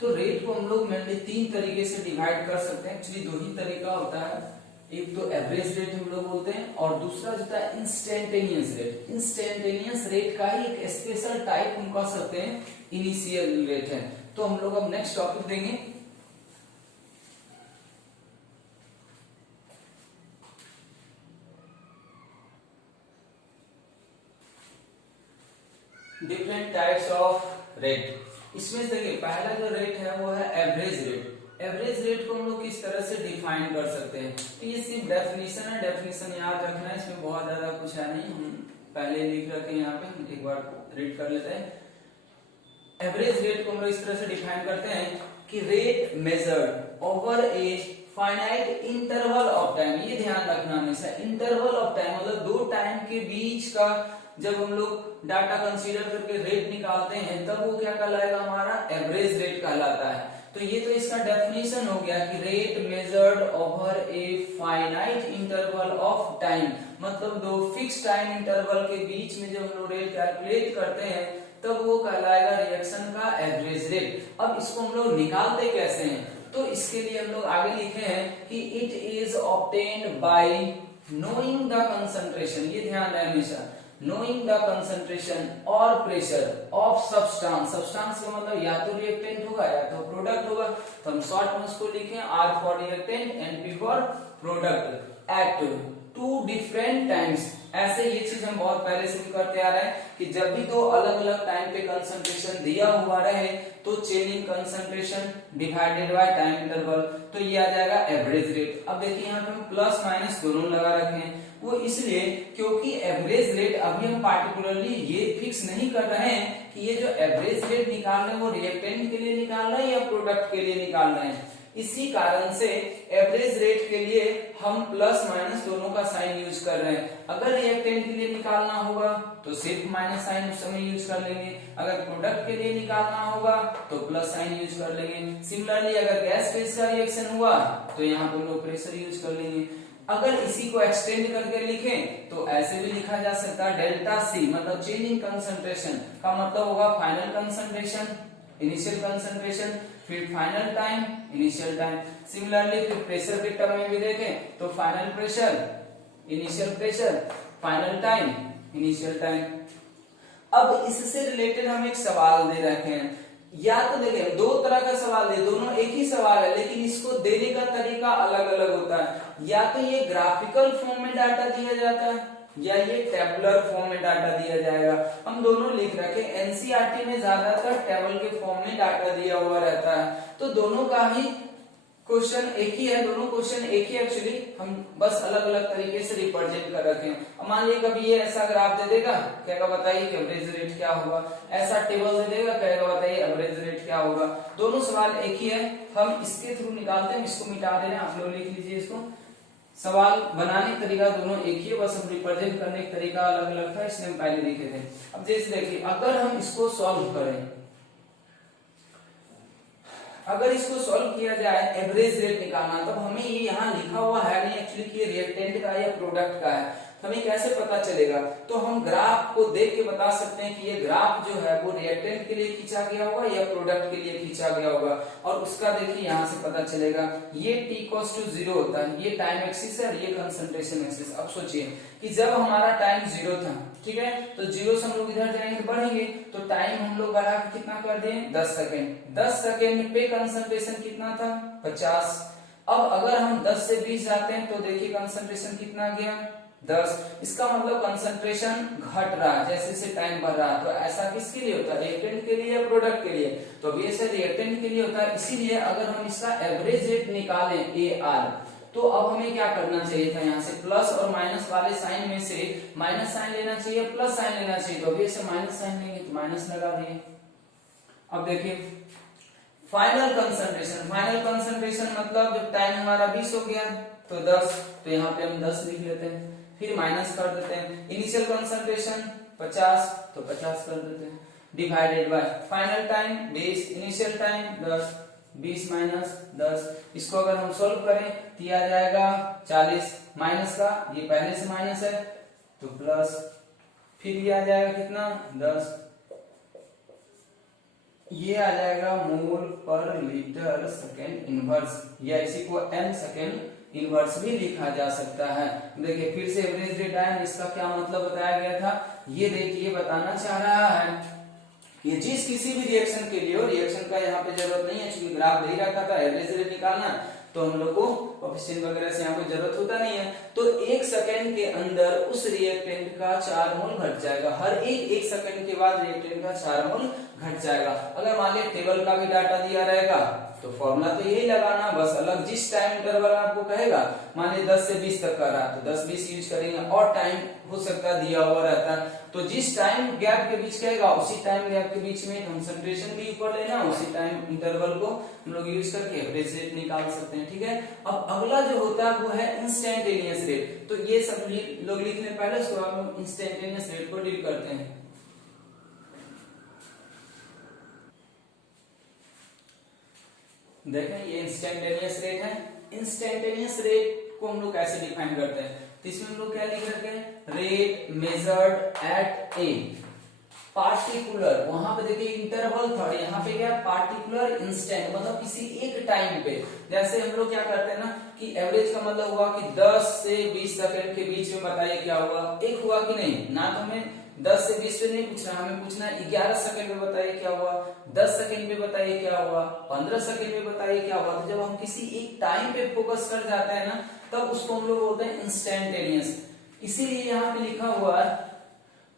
तो रेट को हम लोग मेनली 3 तरीके से डिवाइड कर सकते हैं। एक्चुअली 2 ही तरीका होता है, एक तो एवरेज रेट हम लोग बोलते हैं और दूसरा जो है इंस्टेंटेनियस रेट। इंस्टेंटेनियस रेट का ही एक स्पेशल टाइप हम कह सकते हैं इनिशियल रेट है। तो हम लोग अब नेक्स्ट टॉपिक देंगे डिफरेंट टाइप्स ऑफ रेट। इसमें देखिए पहला जो रेट है वो है एवरेज रेट। एवरेज रेट को हम लोग किस तरह से डिफाइन कर सकते हैं, तो ये सिर्फ डेफिनेशन है, डेफिनेशन याद रखना है, इसमें बहुत ज्यादा कुछ है नहीं, हम पहले लिख रखे हैं यहाँ पे, एक बार रीड कर लेते हैं। एवरेज रेट को हम लोग इस तरह से डिफाइन करते हैं कि rate measured over a finite interval of time. ये ध्यान रखना हमेशा, इंटरवल ऑफ टाइम मतलब 2 टाइम के बीच का जब हम लोग डाटा कंसीडर करके रेट निकालते हैं तब वो क्या कहलाएगा, हमारा एवरेज रेट कहलाता है। तो ये तो इसका डेफिनेशन हो गया कि rate measured over a finite interval of time, मतलब 2 फिक्स टाइम इंटरवल के बीच में जब हम लोग रेट कैलकुलेट करते हैं तब वो कहलाएगा रिएक्शन का एवरेज रेट। अब इसको हम लोग निकालते कैसे हैं, तो इसके लिए हम लोग आगे लिखे हैं कि it is obtained by knowing the concentration. ये ध्यान रहे हमेशा, knowing the concentration और pressure of substance। substance का मतलब या तो reactant होगा या तो product होगा, तो हम शॉर्ट में उसको लिखें R for reactant and P for product at 2 different times। ऐसे ये चीज हम बहुत पहले से भी करते आ रहे हैं कि जब भी 2 अलग अलग टाइम पे कंसंट्रेशन दिया हुआ रहे तो changing concentration divided by time interval, तो ये आ जाएगा एवरेज रेट। अब देखिए यहाँ पे हम प्लस माइनस दोनों लगा रखे हैं, वो इसलिए क्योंकि एवरेज रेट अभी हम पार्टिकुलरली ये फिक्स नहीं कर रहे हैं कि ये जो एवरेज रेट निकाल रहे हैं वो रिएक्टेंट के लिए निकाल रहे हैं या प्रोडक्ट के लिए निकाल रहे हैं। इसी कारण से एवरेज रेट के लिए हम प्लस माइनस दोनों का साइन यूज कर रहे हैं। अगर रिएक्टेंट के लिए निकालना होगा तो सिर्फ माइनस साइन उस समय यूज कर लेंगे, अगर प्रोडक्ट के लिए निकालना होगा तो प्लस साइन यूज कर लेंगे। सिमिलरली अगर गैस फेज का रिएक्शन हुआ तो यहाँ पे हम लोग प्रेशर यूज कर लेंगे। अगर इसी को एक्सटेंड करके लिखें तो ऐसे भी लिखा जा सकता है डेल्टा सी, मतलब चेंजिंग कंसंट्रेशन का मतलब होगा फाइनल कंसंट्रेशन, इनिशियल कंसंट्रेशन, फिर final time, initial time. Similarly फिर प्रेशर के टर्म में भी देखें तो final pressure, initial pressure, final time, initial time. अब इससे रिलेटेड हम एक सवाल दे रखे हैं, या तो देखिए 2 तरह का सवाल दे, दोनों एक ही सवाल है लेकिन इसको देने का तरीका अलग अलग होता है। या तो ये ग्राफिकल फॉर्म में डाटा दिया जाता है या ये टेबुलर फॉर्म में डाटा दिया जाएगा। हम दोनों लिख रखे, एनसीईआरटी में ज्यादातर टेबल के फॉर्म में डाटा दिया हुआ रहता है, तो दोनों का ही क्वेश्चन एक ही है, दोनों क्वेश्चन एक ही एक्चुअली, हम बस अलग अलग तरीके से रिप्रेजेंट कर रखे हैं। अब मान लीजिए कभी ये ऐसा ग्राफ दे देगा, कहेगा बताइए कि एवरेज रेट क्या होगा, ऐसा टेबल दे देगा, कहेगा बताइए एवरेज रेट क्या होगा। दोनों सवाल एक ही है, हम इसके थ्रू निकालते हैं, इसको मिटा दे रहे हैं, आप लोग लिख लीजिए इसको। सवाल बनाने का तरीका दोनों एक ही है, बस हम रिप्रेजेंट करने का तरीका अलग अलग था, इसलिए हम पहले लिखे थे। अब जैसे देखिए, अगर हम इसको सॉल्व करें, अगर इसको सॉल्व किया जाए एवरेज रेट निकालना, तब हमें ये यहाँ लिखा हुआ है नहीं एक्चुअली कि ये रिएक्टेंट का या प्रोडक्ट का है, तो हमें कैसे पता चलेगा? तो हम ग्राफ को देख के बता सकते हैं कि ये ग्राफ जो है वो रिएक्टेंट के लिए खींचा गया होगा या प्रोडक्ट के लिए खींचा गया होगा। और उसका देखिए यहाँ से पता चलेगा, ये t=0 होता है, ये टाइम एक्सिस है और ये कंसंट्रेशन एक्सिस। अब सोचिए कि जब हमारा टाइम 0 था, ठीक है, तो 0 से हम लोग इधर जाएंगे बढ़ेंगे, तो टाइम हम लोग बढ़ा के कितना कर दिए 10 सेकेंड। 10 सेकेंड पे कंसंट्रेशन कितना था 50। अब अगर हम 10 से 20 जाते हैं तो देखिए कंसंट्रेशन कितना गया 10। इसका मतलब कंसंट्रेशन घट रहा है जैसे जैसे टाइम बढ़ रहा है। तो ऐसा किसके लिए होता है? रिएक्टेंट के लिए या प्रोडक्ट के लिए? तो अब ये से रिएक्टेंट के लिए होता है। इसीलिए अगर हम इसका एवरेज रेट निकालें AR, तो अब हमें क्या करना चाहिए था? यहाँ से प्लस और माइनस वाले साइन में से माइनस साइन लेना चाहिए, प्लस साइन लेना चाहिए। तो अभी से माइनस साइन लेंगे तो माइनस लगा दिए। अब देखिए फाइनल कंसंट्रेशन, फाइनल कंसंट्रेशन मतलब जब टाइम हमारा 20 हो गया तो 10, तो यहाँ पे हम 10 लिख लेते हैं, फिर माइनस कर देते हैं। इनिशियल कंसंट्रेशन 50, तो 50 कर देते हैं, divided by final time 20, initial time 10, 20 minus 10। इसको अगर हम सोल्व करें तो ये आ जाएगा 40, माइनस का ये पहले से माइनस है तो प्लस, फिर ये आ जाएगा कितना 10, ये आ जाएगा मोल पर लीटर सेकेंड इनवर्स, या इसी को m सेकेंड इनवर्स भी लिखा जा सकता है। देखिए फिर से एवरेज रेट आया, इसका क्या मतलब बताया गया था? ये देखिए बताना चाह रहा है कि जिस किसी भी रिएक्शन के लिए हो, रिएक्शन का यहाँ पे जरूरत नहीं है क्योंकि ग्राफ दे रखा था एवरेज रेट निकालना, तो हम लोग को कोएफिशिएंट वगैरह से यहाँ पे जरूरत होता नहीं है। तो 1 सेकंड के अंदर उस रिएक्टेंट का 4 मोल घट जाएगा। हर एक सेकंड के बाद रिएक्टेंट का 4 मोल घट जाएगा। अगर मान लिया टेबल का भी डाटा दिया रहेगा तो फॉर्मूला तो यही लगाना, बस अलग जिस टाइम इंटरवल आपको कहेगा, मान लीजिए 10 से 20 तक कर रहा है तो 10-20 यूज करेंगे, और टाइम हो सकता है दिया हुआ रहता है, तो जिस टाइम गैप के बीच कहेगा उसी टाइम गैप के बीच में कंसंट्रेशन भी ऊपर लेना, उसी टाइम इंटरवल को हम लोग यूज करके एवरेज रेट निकाल सकते हैं। ठीक है, अब अगला जो होता है वो है इंस्टेंटेनियस रेट। तो ये सब लोग लिखने पहले उसके बाद हम इंस्टेंटेनियस रेट को डील करते हैं। देखें ये इंस्टेंटेनियस रेट है। इंस्टेंटेनियस रेट को हम लोग कैसे डिफाइन करते हैं? तो इसमें हम लोग क्या लिख रखे हैं? Rate measured eight a particular, वहां पे देखिए इंटरवल था, यहाँ पे क्या पार्टिकुलर इंस्टेंट, मतलब किसी एक टाइम पे। जैसे हम लोग क्या करते हैं ना कि एवरेज का मतलब हुआ कि 10 से 20 सेकंड के बीच में बताइए क्या हुआ, एक हुआ कि नहीं ना, तो हमें 10 से 20 पे नहीं पूछना, हमें पूछना है 11 सेकंड में बताइए क्या हुआ, 10 सेकंड में बताइए क्या हुआ, 15 सेकंड में बताइए क्या हुआ। तो जब हम किसी एक टाइम पे फोकस कर जाते हैं ना, तब उसको हम लोग बोलते हैं इंस्टेंटेनियस। इसीलिए यहाँ पे लिखा हुआ है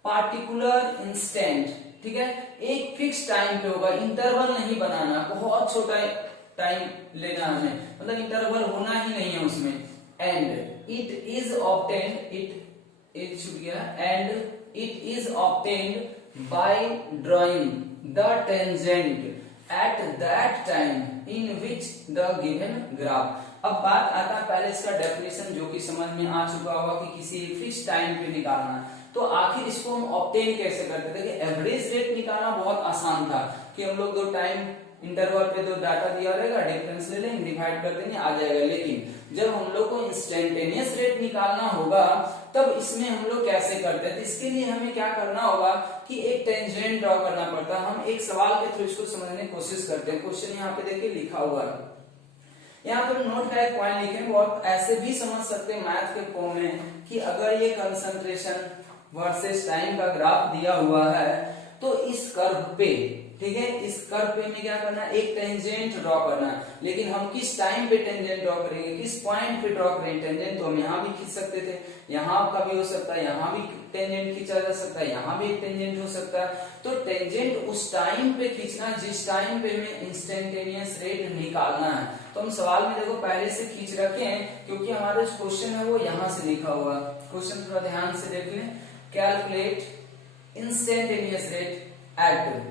पार्टिकुलर इंस्टेंट। ठीक है, एक फिक्स टाइम पे होगा, इंटरवल नहीं बनाना, बहुत छोटा टाइम लेना है, मतलब इंटरवल होना ही नहीं है उसमें। And it is obtained, it should गया, and it is obtained by drawing the tangent at that time in which the given graph। अब बात आता है पहले इसका डेफिनेशन जो कि समझ में आ चुका होगा कि किसी फिक्स टाइम पे निकालना है, तो आखिर इसको हम ऑब्टेन कैसे करते थे? एवरेज रेट निकालना बहुत आसान था कि हम लोग दो टाइम इंटरवल पे दो डाटा दिया रहेगा, डिफरेंस ले लेंगे, डिवाइड कर देंगे, आ जाएगा। लेकिन जब हम लोग को इंस्टेंटेनियस रेट निकालना होगा तब इसमें हम लोग कैसे करते हैं? तो इसके लिए हमें क्या करना होगा कि एक टेंजेंट ड्रॉ करना पड़ता है। हम एक सवाल के थ्रू इसको समझने की कोशिश करते हैं। क्वेश्चन यहाँ पे देखिए लिखा हुआ है, यहाँ पर नोट का एक पॉइंट लिखेंगे, और ऐसे भी समझ सकते हैं मैथ के फॉर्म में कि अगर ये कंसंट्रेशन वर्सेस टाइम का ग्राफ दिया हुआ है तो इस कर्व पे ठीक है। इस कर्व पे हमें क्या करना है, एक टेंजेंट ड्रॉ करना है, लेकिन हम किस टाइम पे टेंजेंट ड्रॉ करेंगे, किस पॉइंट पे ड्रॉ करेंगे टेंजेंट, तो हम यहाँ भी खींच सकते थे, यहाँ का भी हो सकता है, यहाँ भी टेंजेंट खींचा जा सकता है, यहाँ भी एक टेंजेंट हो सकता है। तो टेंजेंट उस टाइम पे खींचना जिस टाइम पे हमें इंस्टेंटेनियस रेट निकालना है। तो हम सवाल में देखो पहले से खींच रखे हैं, क्योंकि हमारा जो क्वेश्चन है वो यहाँ से लिखा हुआ है। क्वेश्चन थोड़ा ध्यान से देख लें, calculate instantaneous rate at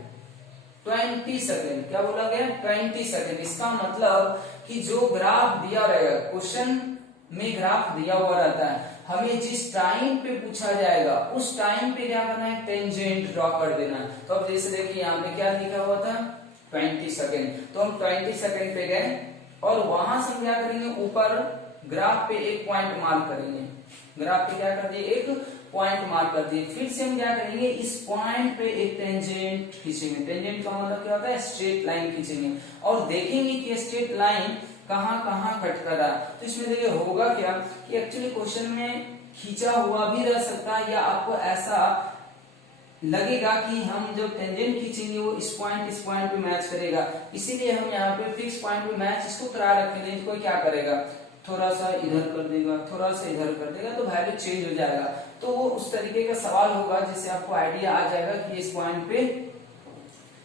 20 second. क्या बोला गया, 20 सेकेंड। इसका मतलब कि जो ग्राफ दिया रहेगा, क्वेश्चन में ग्राफ दिया हुआ रहता है, हमें जिस टाइम पे पूछा जाएगा उस टाइम पे क्या करना है, टेंजेंट ड्रॉ कर देना। तो अब जैसे देखिए यहाँ पे क्या लिखा हुआ था, 20 सेकेंड, तो हम 20 सेकेंड पे गए और वहां से क्या करेंगे, ऊपर ग्राफ पे एक पॉइंट मार्क करेंगे, ग्राफ पे क्या कर दिए, एक पॉइंट मार्क कर दिए। फिर से हम क्या करेंगे, इस पॉइंट पे एक टेंजेंट खींचेंगे। टेंजेंट का मतलब क्या होता है, स्ट्रेट लाइन खींचेंगे और देखेंगे कि स्ट्रेट लाइन कहाँ कहाँ कट कर रहा है। तो इसमें देखिए होगा क्या कि एक्चुअली क्वेश्चन में खींचा हुआ भी रह सकता है, या आपको ऐसा लगेगा कि हम जब टेंजेंट खींचेंगे वो इस पॉइंट पे मैच करेगा, इसीलिए हम यहाँ पे फिक्स पॉइंट पे मैच इसको करा रखे। नहीं कोई क्या करेगा, थोड़ा सा इधर कर देगा, थोड़ा सा इधर कर देगा, तो वैल्यू चेंज हो जाएगा। तो वो उस तरीके का सवाल होगा जिससे आपको आइडिया आ जाएगा कि इस पॉइंट पे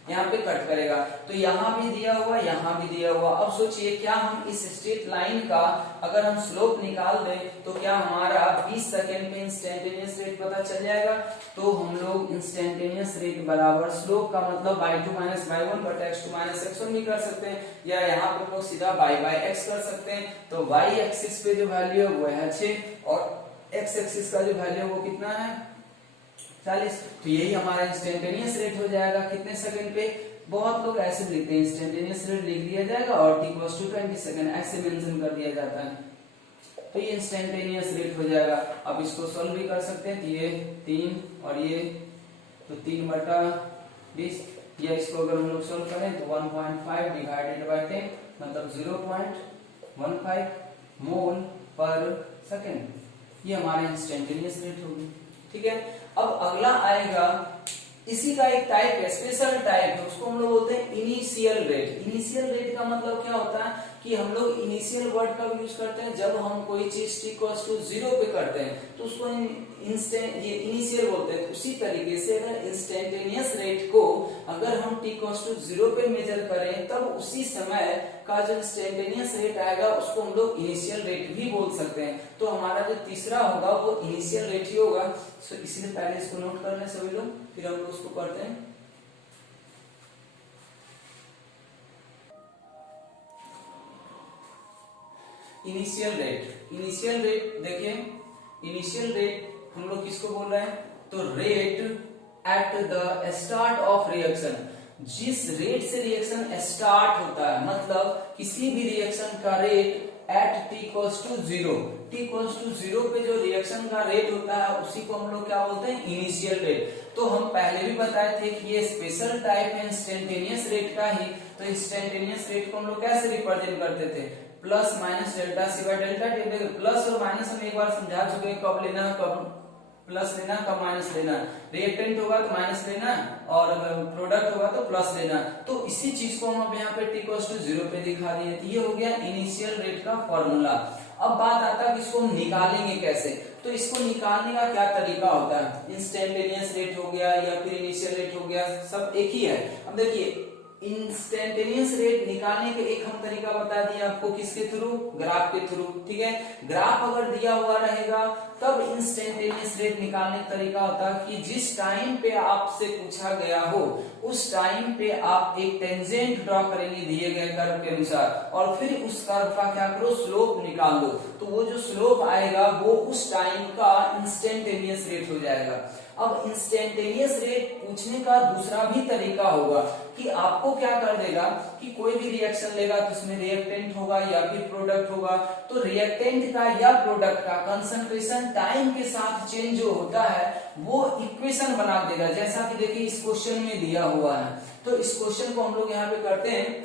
यहाँ पे कट करेगा। तो यहाँ भी दिया हुआ, यहाँ भी दिया हुआ। अब सोचिए क्या हम इस स्ट्रेट लाइन का अगर हम स्लोप निकाल दें तो क्या हमारा 20 सेकेंड में इंस्टेंटेनियस रेट पता चल जाएगा। तो हम लोग इंस्टेंटेनियस रेट बराबर स्लोप का मतलब y2 माइनस y1 बटा x2 माइनस x1 भी कर सकते हैं, या यहाँ पे लोग सीधा y बाई x कर सकते हैं। तो y एक्सिस पे जो वैल्यू है वो है 6 और x एक्सिस का जो वैल्यू है वो कितना है, 40। तो यही हमारा इंस्टेंटेनियस रेट हो जाएगा कितने सेकंड पे। बहुत लोग ऐसे लिखते हैं, इंस्टेंटेनियस रेट लिख दिया जाएगा और t इक्वल्स टू 20 सेकंड ऐसे मेंशन कर दिया जाता है, तो ये इंस्टेंटेनियस रेट हो जाएगा। अब इसको सॉल्व भी कर सकते हैं, तो ये 3 और ये तो 3 बटा 20, या इसको अगर हम लोग सॉल्व करें तो 1.5 डिवाइडेड बाय 10 मतलब 0.15 मोल पर सेकंड, ये हमारा इंस्टेंटेनियस रेट होगी। ठीक है। अब अगला आएगा, इसी का एक टाइप है, स्पेशल टाइप है, उसको हम लोग बोलते हैं इनिशियल रेट। इनिशियल रेट का मतलब क्या होता है कि हम लोग इनिशियल वर्ड का यूज करते हैं जब हम कोई चीज t इक्वल्स टू 0 पे करते हैं, तो उसको ये इनिशियल बोलते हैं। उसी तरीके से अगर इंस्टेंटेनियस रेट को अगर हम t इक्वल्स टू 0 पे मेजर करें, तब उसी समय का जो इंस्टेंटेनियस रेट आएगा उसको हम लोग इनिशियल रेट भी बोल सकते हैं। तो हमारा जो तीसरा होगा वो इनिशियल रेट ही होगा। सो इसलिए पहले इसको नोट कर लें सभी लोग, फिर हम लोग उसको करते हैं। इनिशियल रेट, इनिशियल रेट देखिए, इनिशियल रेट हम लोग किसको बोल रहे हैं, तो rate at the start of reaction. जिस रेट से रिएक्शन स्टार्ट होता है, मतलब किसी भी रिएक्शन का rate at t equals to 0, t equals to 0 पे जो रिएक्शन का रेट होता है उसी को हम लोग क्या बोलते हैं, इनिशियल रेट। तो हम पहले भी बताए थे कि ये स्पेशल टाइप है इंस्टेंटेनियस रेट का ही। तो इंस्टेंटेनियस रेट को हम लोग कैसे रिप्रेजेंट करते थे, plus minus delta C by delta T. Plus और माइनस हम एक बार समझा चुके हैं, कब लेना, कब प्लस लेना, कब माइनस लेना। रिएक्टेंट होगा तो माइनस लेना और प्रोडक्ट होगा तो प्लस लेना। तो इसी चीज को हम अब यहाँ पे t इक्वल्स टू 0 पे दिखा दिए। तो ये हो गया इनिशियल रेट का फॉर्मूला। अब बात आता है कि इसको हम निकालेंगे कैसे। तो इसको निकालने का क्या तरीका होता है, इंस्टेंटेनियस रेट हो गया या फिर इनिशियल रेट हो गया, सब एक ही है। अब देखिए इंस्टेंटेनियस रेट निकालने का एक हम तरीका बता दिए आपको, किसके थ्रू, ग्राफ के थ्रू। ठीक है। ग्राफ अगर दिया हुआ रहेगा तब इंस्टेंटेनियस रेट निकालने का तरीका होता है कि जिस टाइम पे आपसे पूछा गया हो उस टाइम पे आप एक टेंजेंट ड्रॉ करेंगे दिए गए कर्व के अनुसार, और फिर उस कर्व का क्या करो, स्लोप निकाल दो। तो वो जो स्लोप आएगा वो उस टाइम का इंस्टेंटेनियस रेट हो जाएगा। अब इंस्टेंटेनियस रेट पूछने का दूसरा भी तरीका होगा कि आपको क्या कर देगा कि कोई भी रिएक्शन लेगा तो उसमें रिएक्टेंट होगा या फिर प्रोडक्ट होगा, तो रिएक्टेंट का या प्रोडक्ट का कंसंट्रेशन टाइम के साथ चेंज जो होता है वो इक्वेशन बना देगा। जैसा कि देखिए इस क्वेश्चन में दिया हुआ है, तो इस क्वेश्चन को हम लोग यहाँ पे करते हैं।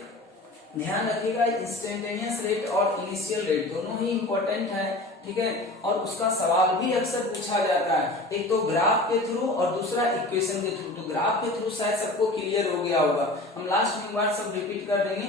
ध्यान रखिएगा इंस्टेंटेनियस रेट और इनिशियल रेट दोनों ही इंपॉर्टेंट है, ठीक है, और उसका सवाल भी अक्सर पूछा जाता है, एक तो ग्राफ के थ्रू और दूसरा इक्वेशन के थ्रू। तो ग्राफ के थ्रू शायद सबको क्लियर हो गया होगा, हम लास्ट में एक बार सब रिपीट कर देंगे।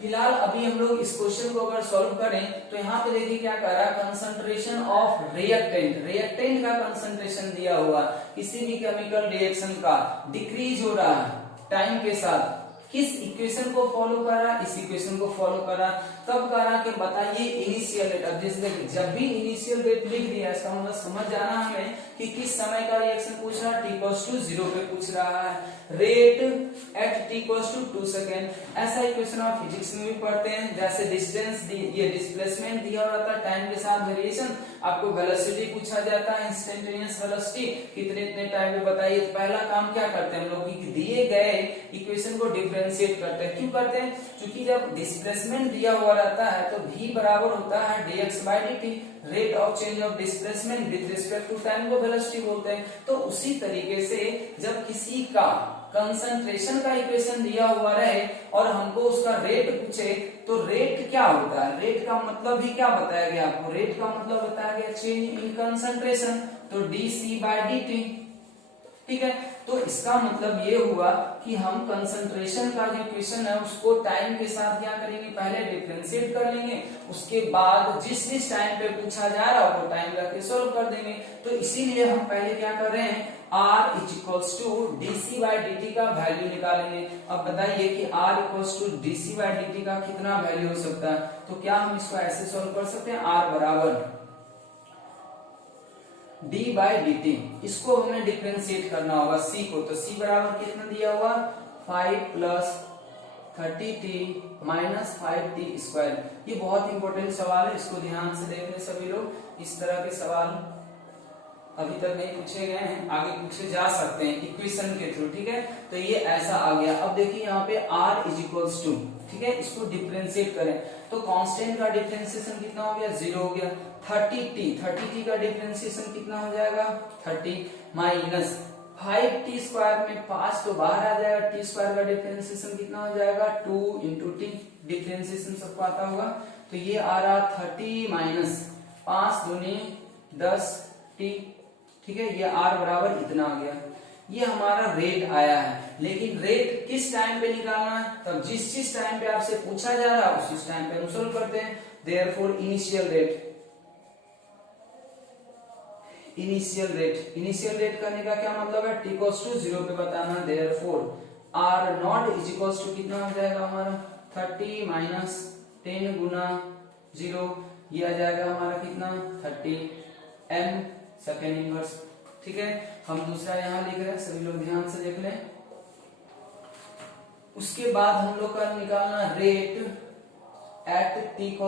फिलहाल अभी हम लोग इस क्वेश्चन को अगर सॉल्व करें तो यहाँ पे देखिए क्या कर रहा है, कंसंट्रेशन ऑफ रिएक्टेंट, रिएक्टेंट का कंसंट्रेशन दिया हुआ, किसी भी केमिकल रिएक्शन का डिक्रीज हो रहा है टाइम के साथ। किस इक्वेशन को फॉलो कर रहा है, इस इक्वेशन को फॉलो कर रहा है। तब कह रहा कि बताइए इनिशियल रेट। अब जैसे जब भी इनिशियल रेट लिख दिया इसका मतलब समझ जाना हमें कि किस समय का रिएक्शन पूछ रहा है, t = 0 पे पूछ रहा है। Rate at t = 2 second. ऐसा इक्वेशन आप फिजिक्स में भी पढ़ते हैं, जैसे डिस्टेंस ये डिस्प्लेसमेंट दिया रहता है टाइम के साथ वेरिएशन, आपको वेलोसिटी पूछा जाता है, इंस्टेंटेनियस वेलोसिटी कितने इतने टाइम में बताइए। तो पहला काम क्या करते हैं हम लोग कि दिए गए इक्वेशन को डिफरेंशिएट करते हैं। क्यों करते हैं, क्योंकि जब डिस्प्लेसमेंट दिया हुआ रहता है तो v बराबर होता है dx/dt, rate of change of displacement with respect to time को वेलोसिटी बोलते हैं। तो उसी तरीके से जब किसी का कंसंट्रेशन का इक्वेशन दिया हुआ रहे और हमको उसका रेट पूछे तो रेट क्या होता है, रेट का मतलब ही क्या बताया गया आपको, रेट का मतलब बताया गया चेंज इन कंसंट्रेशन, तो dc/dt, ठीक है। तो इसका मतलब ये हुआ कि हम कंसंट्रेशन का जो इक्वेशन है उसको टाइम के साथ क्या करेंगे, पहले डिफरेंशिएट कर लेंगे, उसके बाद जिस जिस टाइम पे पूछा जा रहा है वो टाइम रख सॉल्व कर देंगे। तो इसीलिए हम पहले क्या कर रहे हैं, R = dc/dt का वैल्यू निकालेंगे। अब बताइए कि R = dc/dt का कितना वैल्यू हो सकता है। तो क्या हम इसको ऐसे सॉल्व कर सकते हैं, R बराबर d/dt, इसको हमें डिफरेंशिएट करना होगा c को। तो c बराबर कितना दिया हुआ, 5 + 30t - 5t²। ये बहुत इंपॉर्टेंट सवाल है, इसको ध्यान से देख ले सभी लोग। इस तरह के सवाल अभी तक नहीं पूछे गए हैं, आगे पूछे जा सकते हैं इक्वेशन के थ्रू, ठीक है। तो ये ऐसा आ गया। अब देखिए यहाँ पे R = ठीक है, इसको डिफरेंशिएट करें तो कांस्टेंट का डिफरेंशिएशन कितना हो गया, 0 हो गया। 30t का डिफरेंशिएशन कितना हो जाएगा, 30 माइनस 5t² में 5 तो बाहर आ जाएगा, t² का डिफरेंशिएशन कितना हो जाएगा, 2 × t, डिफरेंशिएशन सबको आता होगा। तो ये आ रहा 30 माइनस 5 दूनी 10t, ठीक है। ये R बराबर इतना आ गया। ये हमारा रेट आया है, लेकिन रेट किस टाइम पे निकालना है, तब जिस टाइम पे आपसे पूछा जा रहा है उस टाइम पे हम सॉल्व करते हैं। देयरफॉर इनिशियल रेट करने का क्या मतलब है, t = 0 पे बताना। देयरफॉर R0 = कितना हो जाएगा हमारा, 30 माइनस 10 × 0, ये आ जाएगा हमारा कितना, 30 m सेकेंड इनवर्स, ठीक है। हम दूसरा यहाँ लिख रहे हैं, सभी लोग ध्यान से देख लें। उसके बाद हम लोग का निकालना रेट एट t =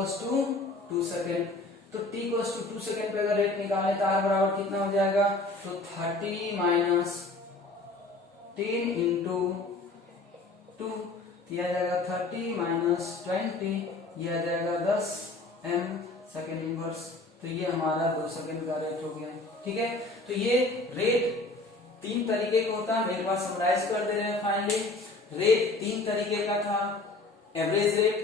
2 सेकेंड। तो t = 2 सेकेंड पे अगर रेट निकाले तो R बराबर कितना हो जाएगा, तो 30 माइनस 10 × 2, यह आ जाएगा 30 माइनस 20, यह आ जाएगा 10 m सेकेंड इनवर्स। तो ये हमारा 2 सेकेंड का रेट हो गया, ठीक है। तो ये रेट 3 तरीके का होता है, मेरे पास समराइज कर दे रहे हैं। फाइनली रेट 3 तरीके का था, एवरेज रेट,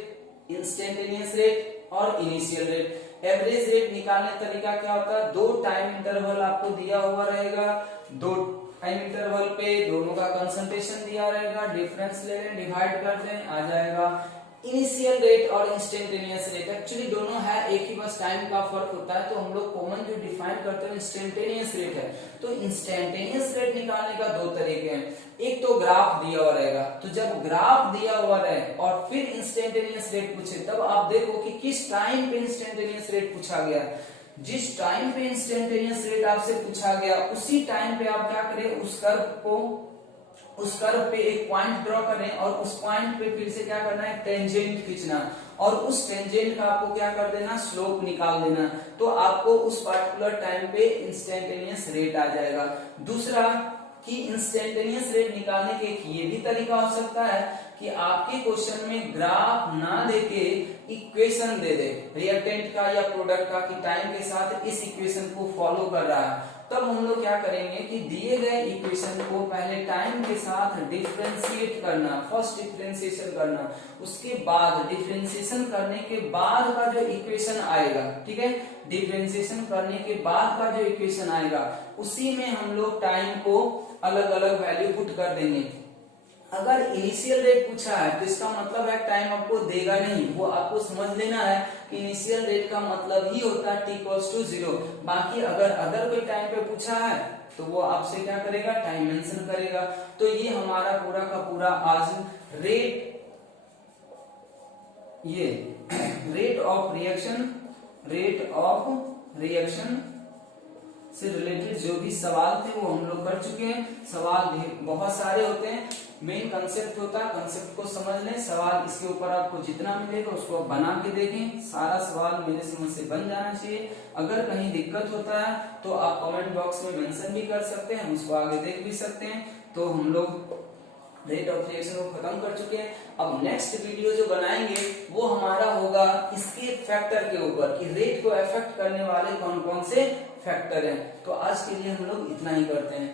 इंस्टेंटेनियस रेट और इनिशियल रेट। एवरेज रेट निकालने का तरीका क्या होता है, 2 टाइम इंटरवल आपको दिया हुआ रहेगा, 2 टाइम इंटरवल पे दोनों का कंसंट्रेशन दिया रहेगा, डिफरेंस ले लें, डिवाइड कर दें, आ जाएगा इनिशियल रेट और इंस्टेंटेनियस रेट। एक्चुअली दोनों है एक ही, बस टाइम का फर्क होता है। तो हम लोग कॉमन जो डिफाइन करते हैं इंस्टेंटेनियस रेट है। तो इंस्टेंटेनियस रेट निकालने का 2 तरीके हैं, एक तो ग्राफ दिया हुआ रहेगा, तो जब ग्राफ दिया हुआ रहे और फिर इंस्टेंटेनियस रेट पूछे तब आप देखो कि किस टाइम पे इंस्टेंटेनियस रेट पूछा गया। जिस टाइम पे इंस्टेंटेनियस रेट आपसे पूछा गया उसी टाइम पे आप क्या करें, उस कर्व पे एक पॉइंट ड्रॉ करें और उस पॉइंट पे फिर से क्या करना है, टेंजेंट खींचना, और उस टेंजेंट का आपको क्या कर देना, स्लोप निकाल देना। तो आपको उस पर्टिकुलर टाइम पे इंस्टेंटेनियस रेट आ जाएगा। दूसरा कि इंस्टेंटेनियस रेट निकालने के एक ये भी तरीका हो सकता है कि आपके क्वेश्चन में ग्राफ ना देके इक्वेशन दे दे रिएक्टेंट का या प्रोडक्ट का, कि टाइम के साथ इस इक्वेशन को फॉलो कर रहा है, तब हम लोग क्या करेंगे कि दिए गए इक्वेशन को पहले टाइम के साथ डिफरेंशिएट करना, फर्स्ट डिफरेंशिएशन करना, उसके बाद डिफरेंशिएशन करने के बाद का जो इक्वेशन आएगा, ठीक है, डिफरेंशिएशन करने के बाद का जो इक्वेशन आएगा उसी में हम लोग टाइम को अलग अलग वैल्यू पुट कर देंगे। अगर इनिशियल रेट पूछा है तो इसका मतलब है टाइम आपको देगा नहीं, वो आपको समझ लेना है कि इनिशियल रेट का मतलब ही होता है t=0। बाकी अगर अदर कोई टाइम पे पूछा है तो वो आपसे क्या करेगा, टाइम मेंशन करेगा। तो ये हमारा पूरा का पूरा आज रेट ऑफ रिएक्शन से रिलेटेड जो भी सवाल थे वो हम लोग कर चुके हैं। सवाल बहुत सारे होते हैं, मेन कंसेप्ट होता है, कंसेप्ट को समझ लें। सवाल इसके ऊपर आपको जितना मिलेगा उसको आप बना के देखें, सारा सवाल मेरे समझ से बन जाना चाहिए। अगर कहीं दिक्कत होता है तो आप कमेंट बॉक्स में मेंशन भी कर सकते हैं, उसको आगे देख भी सकते हैं। तो हम लोग रेट ऑफ रिएक्शन को खत्म कर चुके हैं। अब नेक्स्ट वीडियो जो बनाएंगे वो हमारा होगा इसके फैक्टर के ऊपर कि रेट को अफेक्ट करने वाले कौन कौन से फैक्टर हैं। तो आज के लिए हम लोग इतना ही करते हैं।